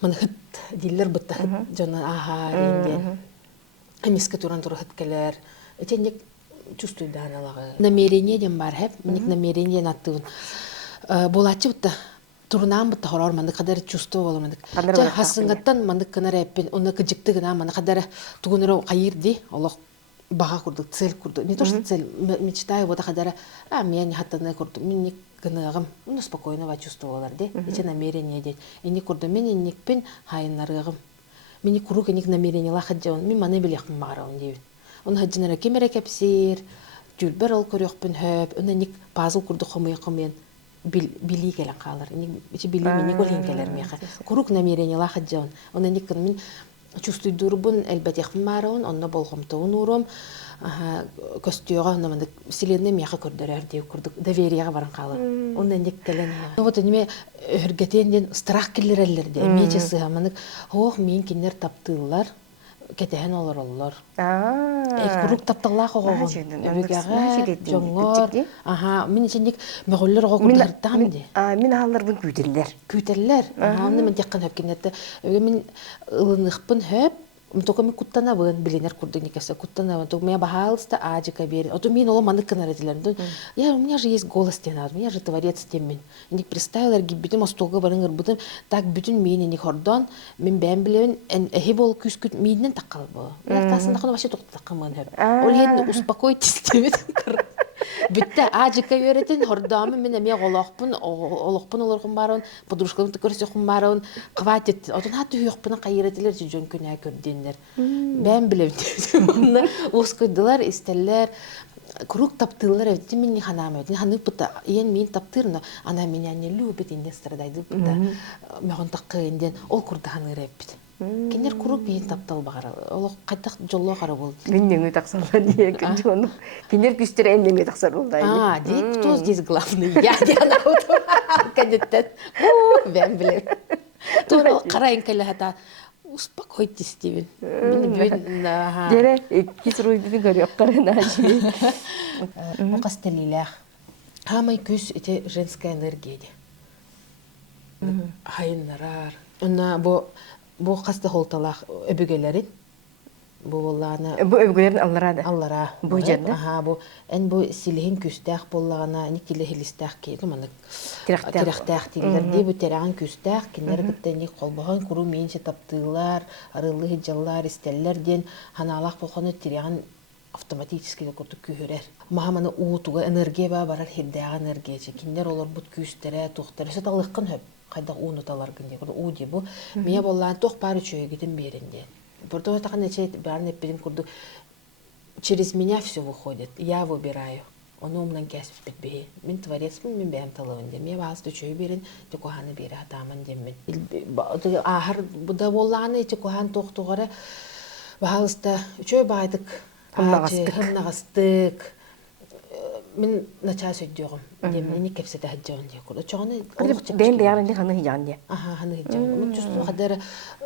Манхат диллер быта жона ага ренген. Амис которан турхат келер. Эти не чувствуют даналагы. Намерение дем бар хеп, ник намерение наттын. Булачы быта турнам быта хорор мандык кадар чувство боло мандык. Хасынгаттан мандык канареппин, оны кыжыкты гына мандык кадар тугунура кайырди, Аллах бага курдук, цель курдук. Не то что цель, мечтаю вот кадар, мен хаттаны курдук, мен ник гыныгым, ну спокойного чувствовалар де, эти намерения дет. И не курду, мен никпин хайнарыгым. Мен курук ник намерение лахаджон, мен маны билехм мараун дебит. Он хаджинара кемере кепсир, тюлбер ол көрөкпүн хөп ник пазл курду хомой били келен калар ник били мини колин келер меха курук намерение ла хаджон ник мен чувствуйдурбун элбетехм мараун онно болгомтоун урум костюга намандык вселенная меха көрдөрөр деп курдук доверияга баран калар ник келен вот неме өргетенден страх келерелерде мече сыгаманык ох мен кинер таптылар кетен олар курук тапталла когон өбүгага жоңор мен ичиндик мөгөллөр огурдартам ди мен алар бун күтеллер аны мен жаккан хөккенетте мен ылыныхпын хөп только мен куттанабын билинер курдуникесе куттанабын только меня пожалуйста аджика бери ото мен ол маны канаретилерин я у меня же есть голос тенад у меня же творец темен ник представилер гибитим остолга барыңыр бутым так бүтүн мени ник хордон мен бен билебин эхи бол күскүт менен таккалбы артасында кана вообще токтаккамын хеп ол ен успокойтесь демет бүтте аджика беретин хордамы мен эме олокпун олоргун барын подружкамды көрсөкүн барын хватит отун хат үйөкпүн кайретилер жөн күнө көрдүндөр бен билем оскойдулар истеллер круг таптылар эти мен не ханамы ханы пута ен мен таптырна она меня не любит и не страдает пута мегон таккынден ол курданы репит кинер курук бейин таптал багара ол кайтак жолло кара болду мен неңе таксалар дие көн кинер күстер неңе таксар болду дик кто здесь главный я диана кадеттет бен билем тура карайын келе хата успокойтесь Стивен дере кисруйдун көрөк карана кастелилах хамай күс эте женская энергия хайнарар она бу касты холталах өбүгелерин бу болланы бу өбүгелерин аллара бу жерде бу бу силихин күстах боллагана никиле хилистах кейди маны тирахтах тилер ди бу тераган күстах кинер биттени колбогон куру менче таптылар арылы жаллар истеллерден ханалак болгону тираган автоматически курдук күһөрөр маманы уутуга энергия барар хирдага энергия кинер олор бут күстере тухтары саталыккын хөп кайда уунуталар гынде ууди бу мия боллан тох бары чөйгидин беринде бурда такан эче барны пирин курду через меня все выходит я выбираю оно умнан кесип битбей мен творецмин мен бэм талабынде мия баасты чөй берин текоханы бери атаман деммен ахар буда болланы эче кохан тохтугара баалыста чөй байдык хымнагастык мен начало сөйдөгөм демени кепсете хаджан ди курда чоны бен бярынды ханы хижан ди ханы хижан мен жусту кадер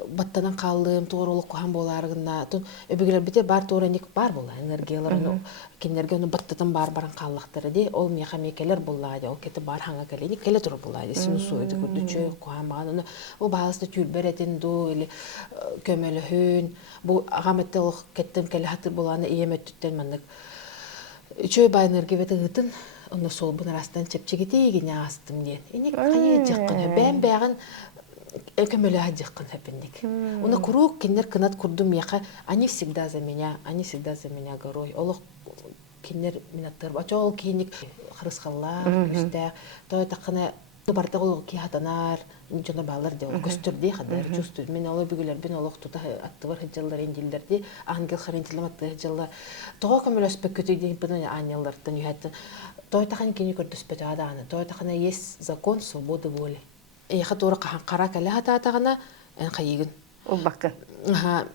баттанан калдым тоорулук кохан боларыгына тун өбүгүлөр бите бар тоореник бар була энергияларын кинерге ону баттатан баран каллактары ди ол меха мекелер буллады ол кети бар ханга келени келе туруп буллады сину сойду күрдүчө кохан баганы о баасты тюлберетин ду или көмөлөһүн бу агаметте ол кеттем келе хаты буланы иеметтен мандык чөй бай энергия бетегитин ону сол бун арастан чепчегитигине астым ден эне кайы жаккан бен бяган көмөлө жаккан хепиндик уна курук кинер кынат курдум яка они всегда за меня горой олох кинер минаттар бачол киник хрыскаллар үстә той такына барда ол ки хатанар жона балар де көстөрдү хадар чувствую мен алып бүгүлөр бен олох тута аттыбар хыжаллар эндилдерди ангел харентилематты хыжаллар тоо көмөлөспөк көтөйден бен аняллардан юхат той такан кини көрдөспөт аданы той такана есть закон свободы воли хатора кара кале хататагана кайыгын ол бакка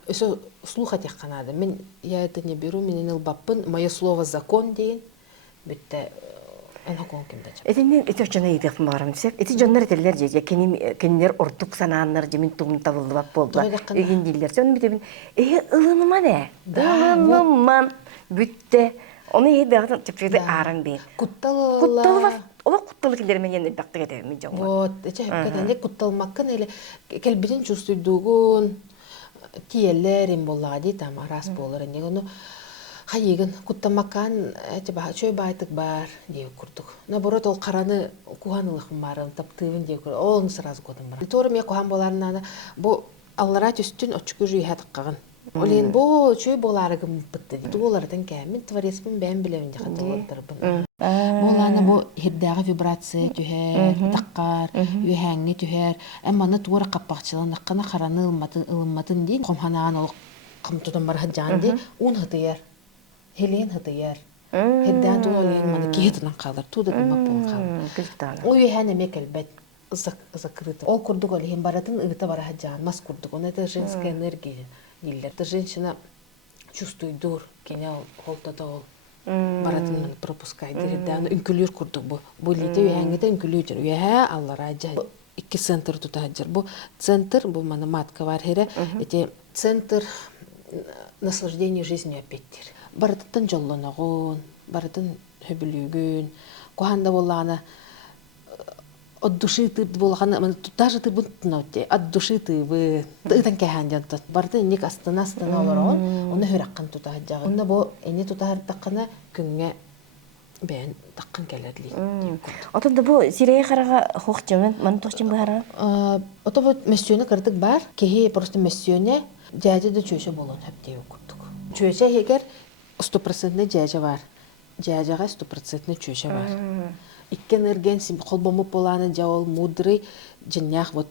өсө слухать якканады мен я это не беру менен илбаппын мое слово закон дейин бүтте Этинен этөчөнө идек барам десек, эти жоннор этелер же кинер ортук санааннар жемин тугун табылдып болду. Эгин дилер. Сен битебин ылыныма не? Ылыныман бүтте. Оны эдагы чепчеде аран бен. Кутталар. Ола кутталы килер менен бактык этем мен жон. Вот, эче кетенде кутталмаккын эле келбидин чувствуйдугун тиелерин боллади там арас болор эне ону хайыгын куттамакан чөй байтык бар деп курдук. Наоборот ол караны куханылыкын барын таптыбын деп курдук. Ол сразу годым бар. Тора мен кухан боларына бу аллара түстүн очку жүйхат каган. Олен бу чөй боларыгын битти. Доллардан кемин творецмин бен билебин деп хаталаттырбын. Боланы бу хирдагы вибрация түһәр, таккар, үйәңне түһәр. Әмма тора каппакчылан кана караны ылматын ди. Комханаан ол кымтудан бар хаҗанди, ун хатыяр. Хелен хатыяр. Хеддан туолин маны киетнан калар, туда гымак болон калар. Кыжыктаана. Ой хәне мекелбет закрыто. Ол курдук олин баратын ыгыта бара хаджан, мас курдук. Он это женская энергия. Диллер. Это женщина чувствует дур, кеня холтата ол. Баратын маны пропускай дириддан үнкүлүр курдук бу. Бу лите үһәңгедә үнкүлүр. Үһә аллара жа. Икки центр тута хаджар. Бу центр бу маны матка бар хере. Эти центр наслаждения жизнью опять. Баратын жоллоногон, баратын хөбүлүгүн, коханда боллана от души ты боллана, даже ты бунтнотте, от души ты вы тан кеханжанта. Баратын ник астана олорон, оны хөраккан тута хаджагы. Онда бу эни тута хартаккана күнгө бен таккан келерли. Отонда бу сирeye карага хохчамын, ман тохчим бара. Ото бу мессионе кырдык бар, кеһи просто мессионе жажы да чөшө болон хептей окуттук. Чөшө егер 100% жажа бар. Жажага 100% чөшө бар. Икки энерген колбомуп боланы жаол мудрый жинях вот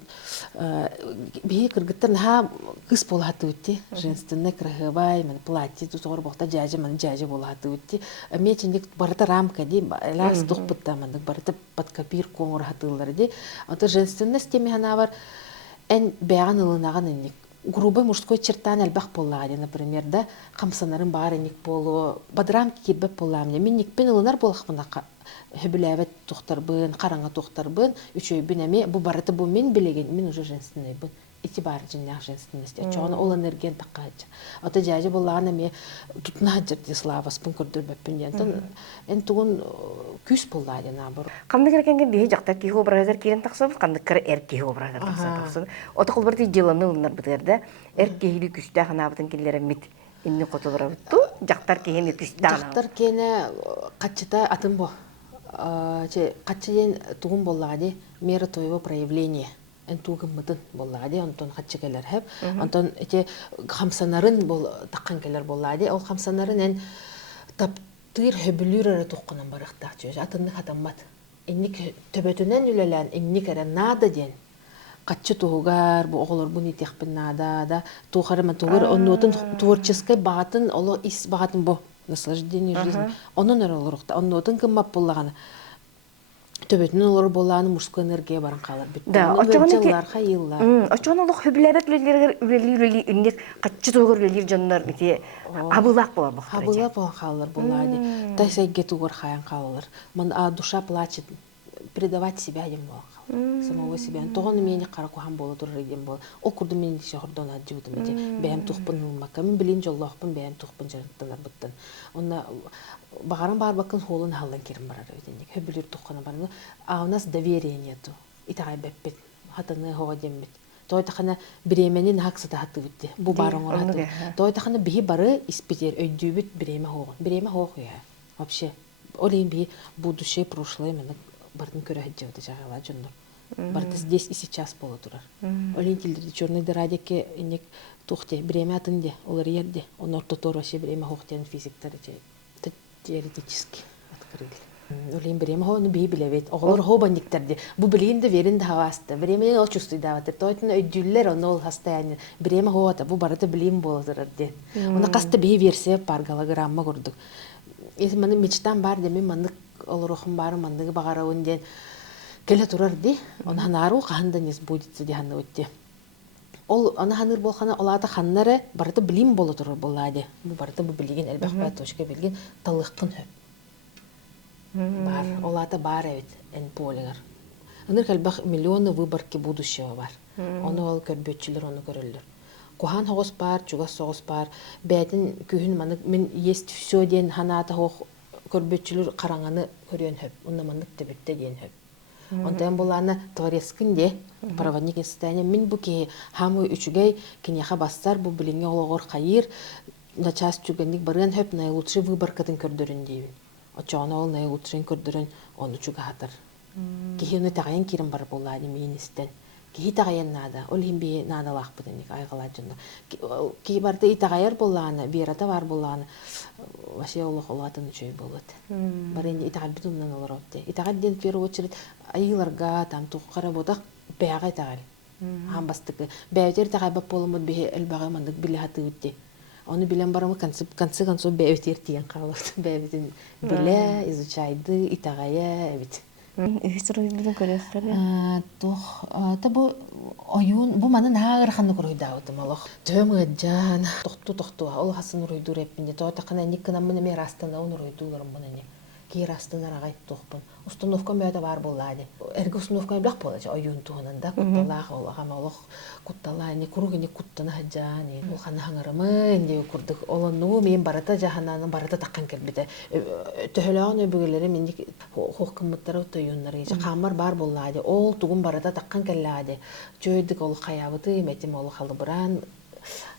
бии кыргыттан ха кыз болаты үтти. Женственный крахыбай, мен платье тусор бохта жажа мен жажа болаты үтти. Мечиндик барыта рамка ди, лас тухпытта мен барыта под копирку оңор ди. Ата женственность теми хана бар. Эн беян ылынаган энник. Грубый мужской чертан әлбәк боллады, например, да, камсанарын бары ник болу, бадрам кирбеп болламне. Мен никпен ылынар болақпына хөбіләвет тухтарбын, қараңа тухтарбын, үчөйбін әме, бу барыты бу мен білеген, мен уже женственный бын. Ити бар жиннах женственности. Чоғаны ол энерген таққа хаджа. Ата жажы боллаған әме тұтына хаджырды славаспын көрдірбеппін ден. Эн туғын күс боллады набыр. Қамды керекенген бейі жақтар кейі образар керен тақсабыз, қамды кір әр кейі образар тақсабыз. Оты қыл бірді жыланы ұлынар бұдырды, әр кейілі күсті қанабытын келері мет. Инни қоты бұра бұтты, жақтар кейіні күсті ағына. Жақтар кейіні қатшыта атын бо. Қатшыден туғын боллады, мера тоево проявление. En tuğum mıdın bolladı, ondan kaçı gelir hep. Ondan ete kamsanların takkan gelir bolladı. O kamsanların en taptır höbülür tuğunan barıqta çöz. Atınlık adammat. Ennik töbetünen ülelen, ennik eren nada den. Kaçı tuğugar, bu oğulur bunu itekbin nada da. Tuğarım tuğur, onun otun tворческий bağıtın, olu is bağıtın bu. Наслаждение жизни. Onun öyle olur. Onun otun kımmap bollağını. Төбөтүнөн олор боланы мужской энергия баран калар бит. Да, очогонлар хайыллар. Очогон олох хөбүләбет үлелер үннек катчы тогор үлелер жаннар бите абылак болар бактар. Абылак болан калар болады. Тайсайге тугор хаян калар. Мен душа плачет, предавать себя дем болак. Самого себя. Тогон мени каракухан боло турар дем бол. Ол курду мени шахырдан аджудым бите. Бәм тухпын макка. Мен билин жоллохпын, бәм тухпын жарыктанар буттан. Онна Багаран бар бакын холын халлан керим барар өйденник. Хөбүлүр тухкана барны. А у нас доверие нету. Итагай беппет. Хатаны хова дембет. Той тахана биременин хаксыта хаты битти. Бу барың ораты. Той тахана бихи бары испитер өйдүбүт биреме хогон. Биреме хог я. Вообще. Олин би будущее, прошлое мене бардын көрө хаджабыты жагала жоннор. Барды здесь и сейчас боло турар. Олин тилдерди чёрный дырадеке инек тухте биреме атынде, олар ерде. Онор тотор вообще биреме хогтен физиктер же. Теоретически открыли. Олин биреме хогну би билебет. Оголор хобандиктерди. Бу билинде веринде хаваста. Биреме ол чувствуй даватыр. Тойтын өйдүллер онол хастаяны. Биреме хогата бу барыты билим болотурар де. Она каста би версия бар голограмма көрдүк. Эс маны мечтам бар деме мандык олорохум бар мандыгы багарауын ден келе турар ди. Она нару каханда не сбудется ди ханны өтте. Ол ана ханыр болхана олата ханнары барыты билим боло турар боллады. Бу барыты бу билген элбах бат точка билген талыккын хөп. Бар, олата бар эбит эн полигар. Аныр элбах миллионы выборки будущего бар. Оны ол көрбөтчүлөр оны көрөлдөр. Кухан хогос бар, чугас согос бар. Бәтин күһүн маны мен есть всё ден ханата хог көрбөтчүлөр караңаны көрөн хөп. Онда мандык тебетте ден хөп. Онтан буланы творескинде проводник состояние мен буки хамы үчүгей киняха бастар бу билинге ологор кайыр на час чугенник барган хөп наилучший выборкатын көрдөрүн дейбин. Очоно ол наилучший көрдөрүн оны чуга хатыр. Кихине тагын кирим бар булады министен. Кихи тагын нада, ол химби нада лахпыдыник айгалажында. Ки барда итагайыр буланы, берата бар буланы. Вообще Аллах олатын үчөй болот. Бар энди итагат битумнан олоротте. Итагат ден в первую очередь айыларга там туккара бодак бягай тагал. Хам бастык. Бәйтер тагай бап боломут бе элбагай мандык биле хаты үтте. Оны билен барамы концы концов бәбетер тиен қалықты. Бәбетін биле, изучайды, итағая, әбет. Үхсір ойбудың көресілер? Бу ойун, бу маны нағыр қанды көройдауытым олық. Төм ғаджан, тоқту, ол хасын ұройду рәппінде. Тоғатақына некінам мұны мен растына он ұройдуларым бұны не. Кейр астынар ағайт тоқпын. Установка мөді бар болады. Әргі установка білақ болады, ойун туғынында. Құтталақ олағам олық құтталақ, күругіне құттаны ғаджан. Ол қаны хаңырымы, әндегі күрдік. Олану мен барата жағананың барата таққан кәлбеді. Төхіліған өбігілері мен хоққымыттары ойунлары. Қамар бар болады. Ол тұғын барата таққан кәллады. Жөйдік ол қаябыты, мәтім ол қалы бұран,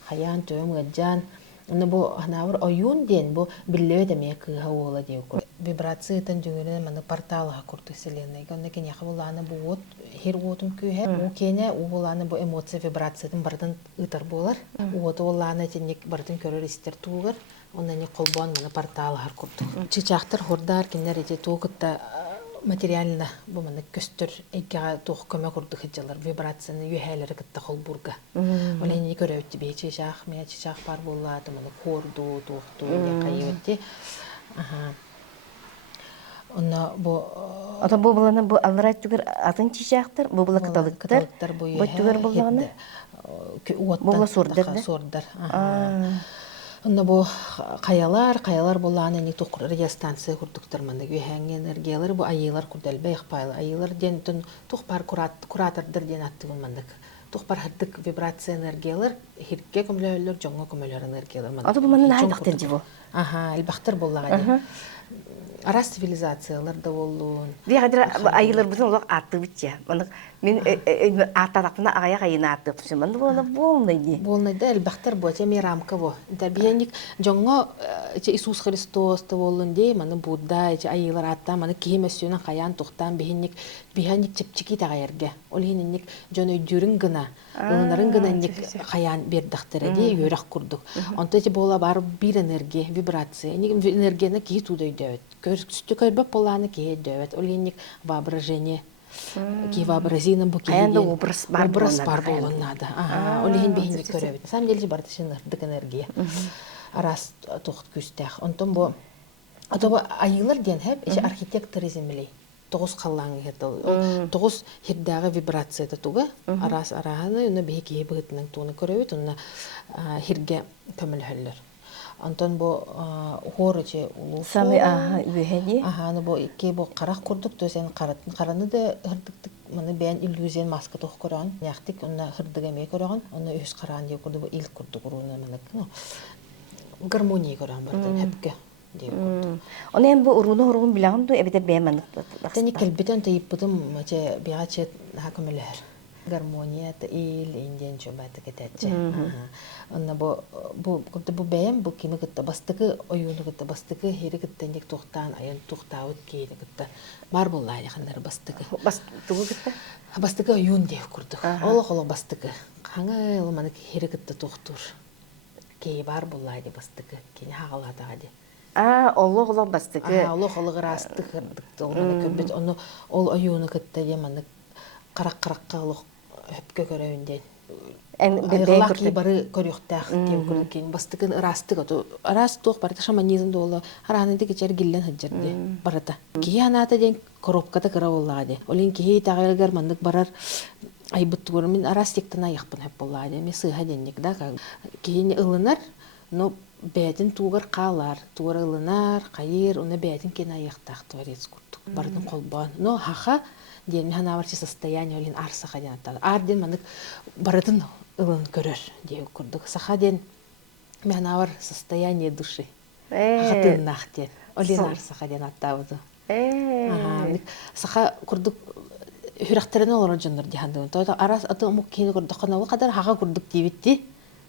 қаян, төм ғаджан. Оны бұл анауыр ойун ден, бұл білі өдемей кыға ола деу күр. Вибрациятан жүгірін маны порталыға күрді селенеге. Оны кен яқы бұл аны бұл от, хер отын күйе. Ол кене бұл аны бұл эмоция вибрациятын бардың ұтар болар. Оты ол аны тенек бардың көрір істер туғыр. Оны не қолбуан маны порталыға күрді. Чичақтыр хордар кенер ете туғытта материально бұл маны көстір әйгеға туғы көмі күрді хыджалар. Вибрацияны үйәлері кітті қолбурға. Ол әне көрі өтті бей чичақ, мен чичақ бар болады. Маны корду, туғыту, не қайы өтті. Онна бу Ата бу буланы бу алрай түгер атын чичақтыр, бу була кыталыктар. Бу түгер булганы. Була сордар. Онна бу каялар буланы не тук радиостанция курдуктар манда гүйәңге энергиялар бу айылар курдалбай хпайлы. Айылар ден тун тук бар куратордыр ден аттыгын мандык. Тук бар хаттык вибрация энергиялар хиркке көмөлөр, жоңго көмөлөр энергиялар манда. Ата бу маны айдактыр жибу. Элбахтар буллага. Арас цивилизациялар да болуын. Дегадыр айылар бүтін олақ атты бітче. Мен аттарақпына ағая қайына атты бітче. Мен болна болнайды. Болнайды, әлбақтар бұл, әте мен рамка бұл. Бейенік жоңға Иисус Христос да болуын дей, маны Будда, айылар атта, маны кейім өсуінен қаян тұқтан, бейенік чепчеки тағайырге. Ол енінік жон өйдерін гына, олынарын гына қаян бердіқтірі де үйерақ күрдік. Онта бола бар бір энергия, вибрация. Энергияны кей туды өйдәует. Көрсті көрбіп боланы кей өйдәует. Ол енік воображение. Кей вообразина бұл кейген. Қаянда образ бар болуынады. Ол ен бейінік көрәбет. Сам делі бар тішін ұрдық энергия. Арас тоқыт күстәқ. Онтан бұл айылар ден әп, архитекторизм білей. Тоғыз қаллаңы еді. Тоғыз хирдағы вибрация тұғы. Арас арағаны, оны бейі кейі бұғытының туыны көрәует, оны хирге көміл хөллер. Антон бұл ғоры че ұлуфу. Самы үйәді? Аны бұл кей бұл қарақ көрдік, төсен қараны да ғырдықтық, мұны бән иллюзиен маска тұқ көраған. Яқтық, оны ғырдық әмей көраған, оны өз қараған дей көрді, бұл ил көрді құруына мұны. Гармония көрған барды, әпке. Оны әм бұл ұрғын білағын ду әбеті бәймәнік бақсыда. Тәне кәлбетен тәйіп бұдым биға чет хакымылар. Гармония та ил инден чөбәті кетәтчі. Онна бұл бәйім бұл кемі күтті бастықы, ойуыны күтті бастықы, хері күттендек тоқтан, айын тоқтауыт кейді күтті. Бар бұл лайықандары бастықы. Бастығы күтті? Бастықы ойуын дейіп күрдік. Олық бастықы. Қаңы ұлманы хері күтті тоқтур. Кей бар бұл лайды бастықы. Кені хағаладаға де. Олық бастығы. Олық растық ұрдықты. Ол ойуыны күтті деманы қарақ-қараққа олық өпке көрәуінден. Айғылақ кей бары көріқтәқ деп көрінкен. Бастығын растық. Растық барыта шаманизмді олы. Аранайды кечер гиллен хыджырды барыта. Кей аната ден коробката кыра олады. Олен кей тағайылгар мандық барар айбытты көрімін арастектін аяқпын әп олады. Мен сыға деннек да. Кейіне ылынар, но бәдін туғыр қалар, туғыр ылынар, қайыр, оны бәдін кен аяқтақ творец күрдік. Бардың қолбан. Но хақа ден хана барчы состояние олен арсаха ден аттады. Ар ден мандық барытын ылын көрір деу күрдік. Саха ден хана бар состояние души. Хатыннақ ден. Олен арсаха ден аттабыды. Саха күрдік хүрәқтеріне олар жондар дегенді. Арас аты ұмық кейіні күрдік қанауы қадар хаға күрдік дейбітті.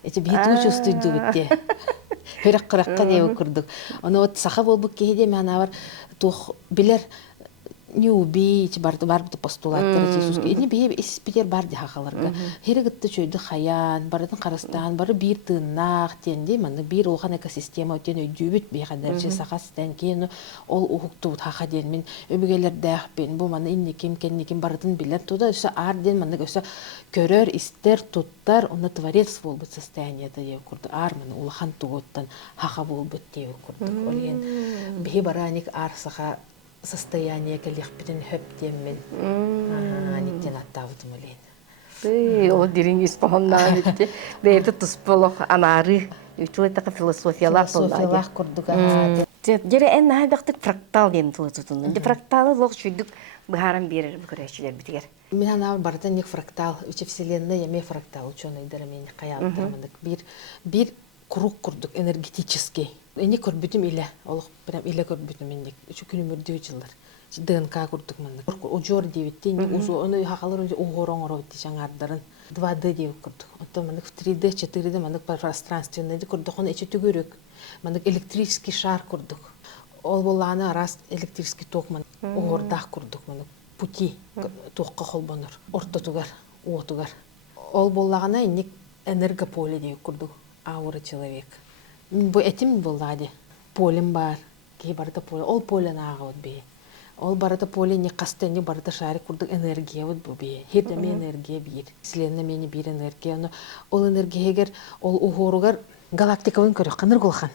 Эти битүү чувствуйду битте. Хүрәк-құраққа дейбі күрдік. Оны саха бол бұл кейде мен бар тух билер Ньюби барды барбыты постулаттар Иисуска. Эни бие испитер барди хакаларга. Херегитте чөйдү хаян, бардын карастан, бары бир тыыннаах тенди, маны бир улхан экосистема өтен өйдүүбүт бейхадарчы сахастан кейін ол ухуктуут хака ден мен өбүгелердэх бен бу маны инниким кенниким бардын билер туда өсө ар ден маны өсө көрөр истер туттар уна творец болбут состояниеда деп курду. Ар маны улхан тугуттан хака болбут деп курду. Олген бие бараник ар саха состояние калихпитин хөптеммен. Никтен аттавдым олен. Ол дирин испохоннаа битти. Бейти тусполох анары. Үчүлеттака философиялах Философиялах курдук. Жере эн наадактык фрактал ден тулутутун. Инде фракталы лог чүйдүк быхаран берер бүкөрөчүлөр битигер. Мен ана бардан ник фрактал, үче вселенная яме фрактал ученыйдыр мен каялдырмындык. Бир круг курдук энергетический. Эни көрбүтүм иле, олук прям иле көрбүтүм менник. Үчү күнүмүрдүү жылдар. ДНК курдук мындык. Ожор дебитти, узу ону хакалыр угороңоро битти жаңардарын. 2D деп курдук. Ото мындык 3D, 4D мындык пространственный курдук, оны эче түгөрөк. Мындык электрический шар курдук. Ол боланы раз электрический ток мындык угордак курдук мындык. Пути токко холбонор. Ортотугар, уотугар. Ол боллагана ник энергополе деп курдук. Аура человек. Бу этим боллади. Полем бар. Ки барда поле. Ол поле наагыт бе. Ол барда поле не кастени барда шарик курдук энергия вот бу бе. Хедеме энергия бир. Вселенная мени бир энергия. Но ол энергиягер ол угоругар галактикабын көрөк каныр голхан.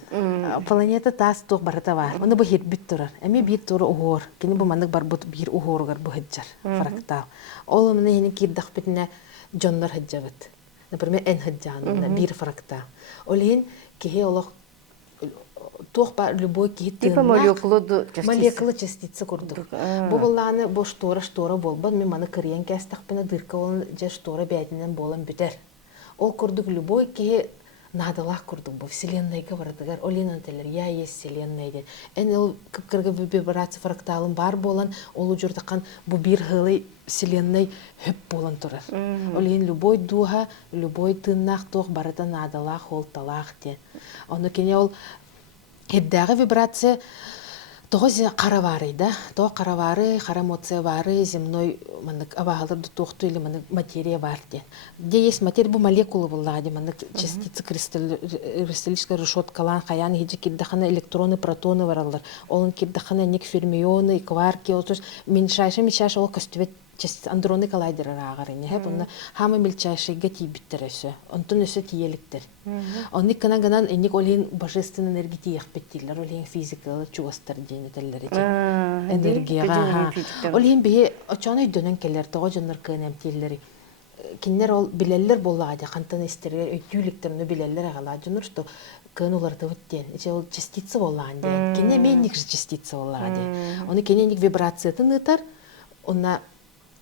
Планета тас ток барда бар. Оны бу хет бит турар. Эми бир туру угор. Кини бу мандык бар бут бир угоругар бу хеджар. Фрактал. Ол менен кирдак битне жоннор хеджабыт. Например, эн хеджан, бир фрактал. Олин кихе олох тох бар любой кихе Типа молекула частица курдук. Бу болланы бу штора болбан, мен маны кырыян кастакпына дырка ол же штора бәдинен болан бүтер. Ол курдук любой кихе надалах курдук бу вселеннайга бардыгар. Олин антелер я есть вселенная ден. Эн ол кыпкырга вибрация фракталын бар болан, ол ужурдакан бу бир хылы вселенной хөп болан турар. Олин любой духа, любой тыннах тох барата надалах холталах ден. Оны кене ол хеддагы вибрация тоғыз қаравары, да? Тоғы қаравары, қарамоция бары, земной мандык абағалырды тоқты или мандык материя бар ден. Где есть материя, бұл молекулы болады, мандык частицы кристаллическая решеткалан, хаян, хеджи кирдахана электроны, протоны баралар. Олын кирдахана ник фермионы, кварки, меньшайший ол костювет частицы андроны коллайдеры ағарыне. Бұны хамы мельчайшийға тейбіттір өсі. Онтын өсі тиеліктір. Оны кана-ганан эник олин божественный энергия тиях беттилер, олин физикалы чугастар дейін өтелері дейін. Энергияға. Олин бейе очаны өйдөнен келер, тоға жонлар көнем тейлері. Кинлер ол билелер боллады, қантан истерер, өйтюліктеріні билелер ағала жоныр, что көн оларды өттен. Ече ол частица боллады дейін. Кене менник же частица боллады. Оны кененик вибрациятын ұтар, онна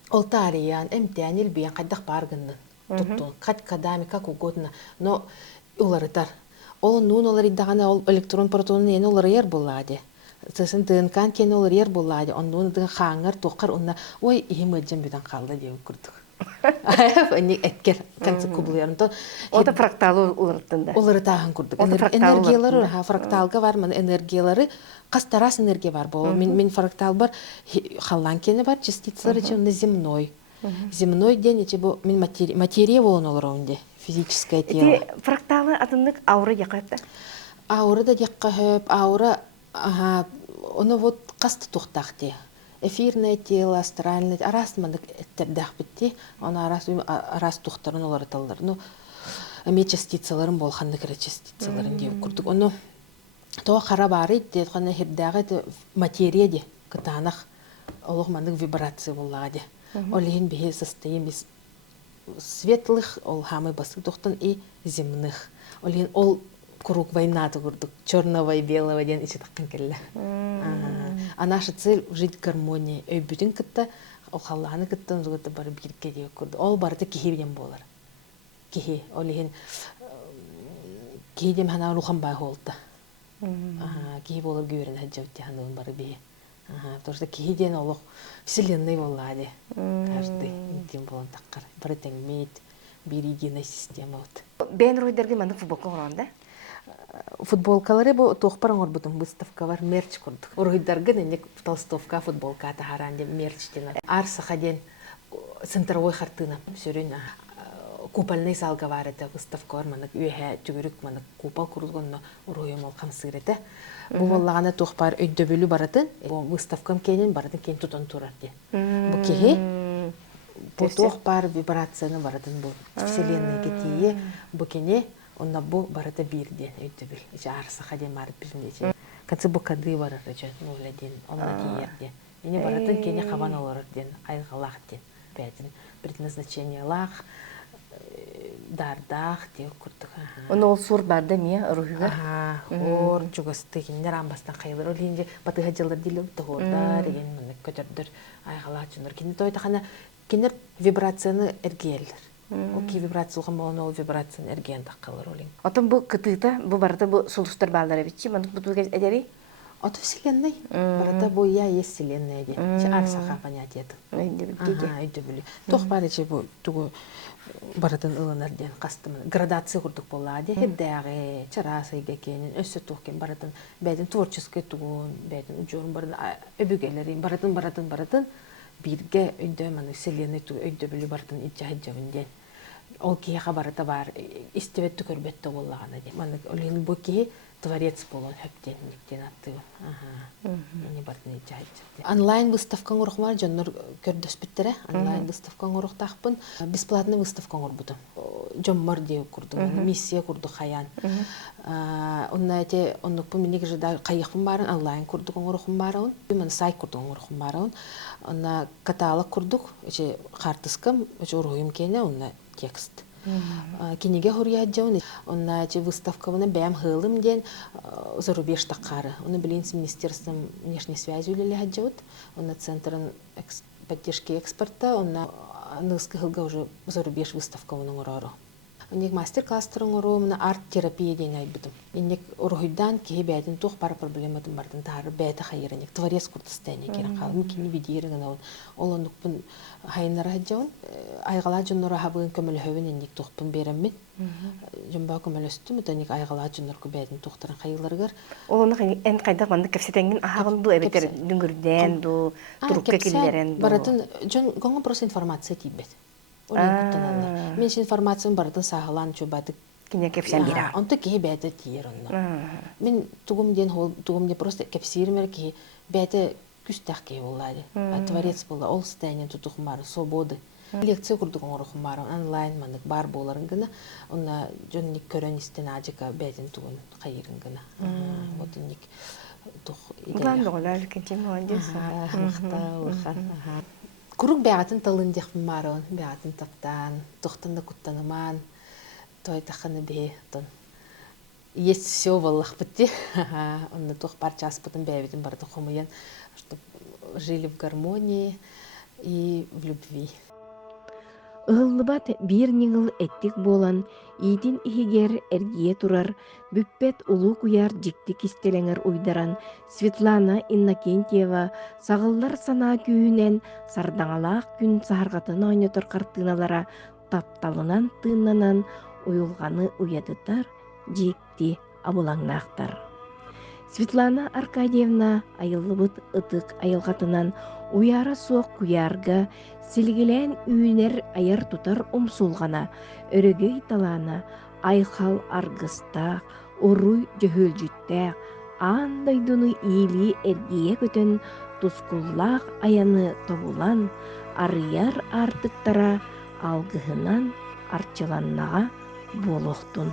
Олтариян, эмтян, илбиян, қайдақ барғынны. Туттун, қат кадами, как угодно. Но уларытар. Ол нун олар иддағана ол электрон протонын ені олар ер болады. Сосын ДНК кен олар ер болады. Он нун дыға қаңыр, тоқар, онна, ой, ем өджем бүйден қалды деп күрдік. Они эткер конце кублерн. Ота фракталы уларытында. Уларытағын күрдік. Энергиялары, фракталға бар, мен энергиялары Кастарас энергия бар бол. Мен фрактал бар, халлан кені бар, частицалары чемно земной. Земной ден, ече бұл мен материя болын олар онде, физическое тело. Фракталы атындық аура яқатта? Аура да яққа хөп, аура, оны вот қасты тоқтақты. Эфирное тело, астральное, арас мандық әттердақ бітті, оны арас тоқтарын олар аталар. Әме частицаларын бол, қанды кірі частицаларын деп күрдік. Оны то қара бары дед қана хирдағы материя де кытанақ олық мандық вибрация болады. Олеген бе состоим из светлых, ол хамы басық тоқтан и земных. Олеген ол круг войнаты күрдік, черного и белого ден еші таққан келі. А наша цель — жить в гармонии. Өй бүтін кітті, ол қаланы кіттін зүгіті бары бірке деп күрді. Ол барды кехебеден болар. Кехе, олеген кехедем хана рухам бай холды. Кихи болар гөрін хаджавты хануын бары бейі. Потому что кихиден олық вселенной болады. Каждый тем болан таққар. Бары тәңмейт, бір единая система. Бән ройдерге мандық футболка құран, да? футболкалары бу тохпар оңорбутун выставка бар мерч курдук. Ургуйдаргын эне толстовка футболка тахаран деп мерч дена. Арсаха ден центровой хартына сөрүн купальный залга бар это выставка бар мана үйе жүгүрүк мана купал курулгонно уруйум ол камсырыта. Бу боллагана тохпар өйдөбүлү баратын. Бу выставкам кенен баратын кен тутон турар ди. Бу кеги бу тохпар вибрацияны баратын бу вселенная кетие бу кене онна бу барата бирден өйдөбүл. Ичи арсаха ден барып бирден. Катсы бу кады барар жа ноледен онна диерде. Эне баратын кене кабан олар ден айгалак ден. Бәтин предназначение лах дардах деп курдук. Оны ол сур барды ме рухига? Ор жугасты киндер амбастан кайылыр. Ол инде батыга жылдар дилеп тогорда деген мен көтөрдөр айгалак жөнөр. Кинде тойтахана киндер вибрацияны эргелер. Ол ки вибрация болгон ол вибрацияны эрген таккалар олин. Отон бу кытыта бу барда бу сулуштар балдары бичи маны бу тугез эдери? От вселенной. Барда бу я есть вселенная ди. Арсаха понятие это. Өйдөбүлү. Тохпарычы бу тугу баратын ылынарден кастымын градация курдук боллади хеддагы чарасыйга кенин өссө тухкен баратын бәдин творческий тугун бәдин жорун барын өбүгелерин баратын бирге өйдө маны вселенная тугу өйдөбүлү баратын ичаһыжабынден ол кияга барата бар истебетти көрбөттө боллагана ди маны олин бу ки творец болон хөптенниктен атты. Не бартны ичаһыжабы. Онлайн выставка урухмар жоннор көрдөспүттере. Онлайн выставка уруктакпын. Бесплатный выставка урбутум. Жоммар деп курдум. Миссия курду хаян. Оннате оннукпун миник жада кайыкпын барын онлайн курдук урухум барын. Мен сайт курдук урухум барын. Онна каталог курдук. Эче картыскам, эче урухум кене онна текст. Кинеге хурьяджаун, онна че выставка вона бәм хылым ден зарубеж такары. Оны билин с министерством внешней связи үлеле хаджаут, онна центрын поддержки экспорта, онна нызкы хылга уже зарубеж выставка вона урару. Оннек мастер-класстарын уру, мына арт-терапия ден айбытым. Иннек урухуйдан кеге бәдін тух пара проблематын бардын тары бәді хайырынек, творец куртыстайне керен қалым, кені видерігін ауын. Ол оннукпын хайынлары хаджаун, айғала жоннора хабығын көмілі хөвін иннек тухпын береммен. Жонба көмілі өстім, өтінек айғала жоннорку бәдін тухтарын хайыларығар. Ол онық ән қайдақ банды кәпсетенген ағын ду, әбеттер дүңгірден ду, тұрыққа келдерен ду. Баратын, жон гоңы просто информация тейбет. Мен информацияны баратын сағылан чөбады. Кине кепсен бира. Онты кей бәді тиер онна. Мен тугумде просто кепсирмер кей бәді күстәк кей олады. Творец болды, ол стәйнен тұтуқым бары, свободы. Лекция күрдік оңырықым бары, онлайн мандық бар боларын гына. Онна жонник көрен істен ажыка бәдін туғын қайырын гына. Отынник тұқ идея. Бұлан доғыла үлкенче молодец. Мақталыған. Курук бәғатын талын декпін марон, бәғатын таптан, тоқтанды күттаныман, той тақыны бе, тон. Есть все валлах бітті. Онны тоқ парчас бұтын бәветін бардың қомыян, чтобы жили в гармонии и в любви. Ыһыллыбат биир ниңыл эттик болан, иитин ихигер эргие турар, бүппет улуу куяр жикти кистелеңер уйдаран, Светлана Иннокентьева сағыллар санаа күүнен сардаңалаақ күн сааргатын ойнотор картыналара тапталынан тыыннанан уюлганы уядытар, жикти абулаңнаактар. Светлана Аркадьевна айыллыбыт ытык айылгатынан уяра суок куярга силгилен үйнер аяр тутар умсулгана, өрөгөй талана, айхал аргыста, оруй жөхөлжүттә, андайдуну иили эргие көтөн тускуллаах аяны тобулан, арыяр артыктара алгыһынан арчыланнага болохтун.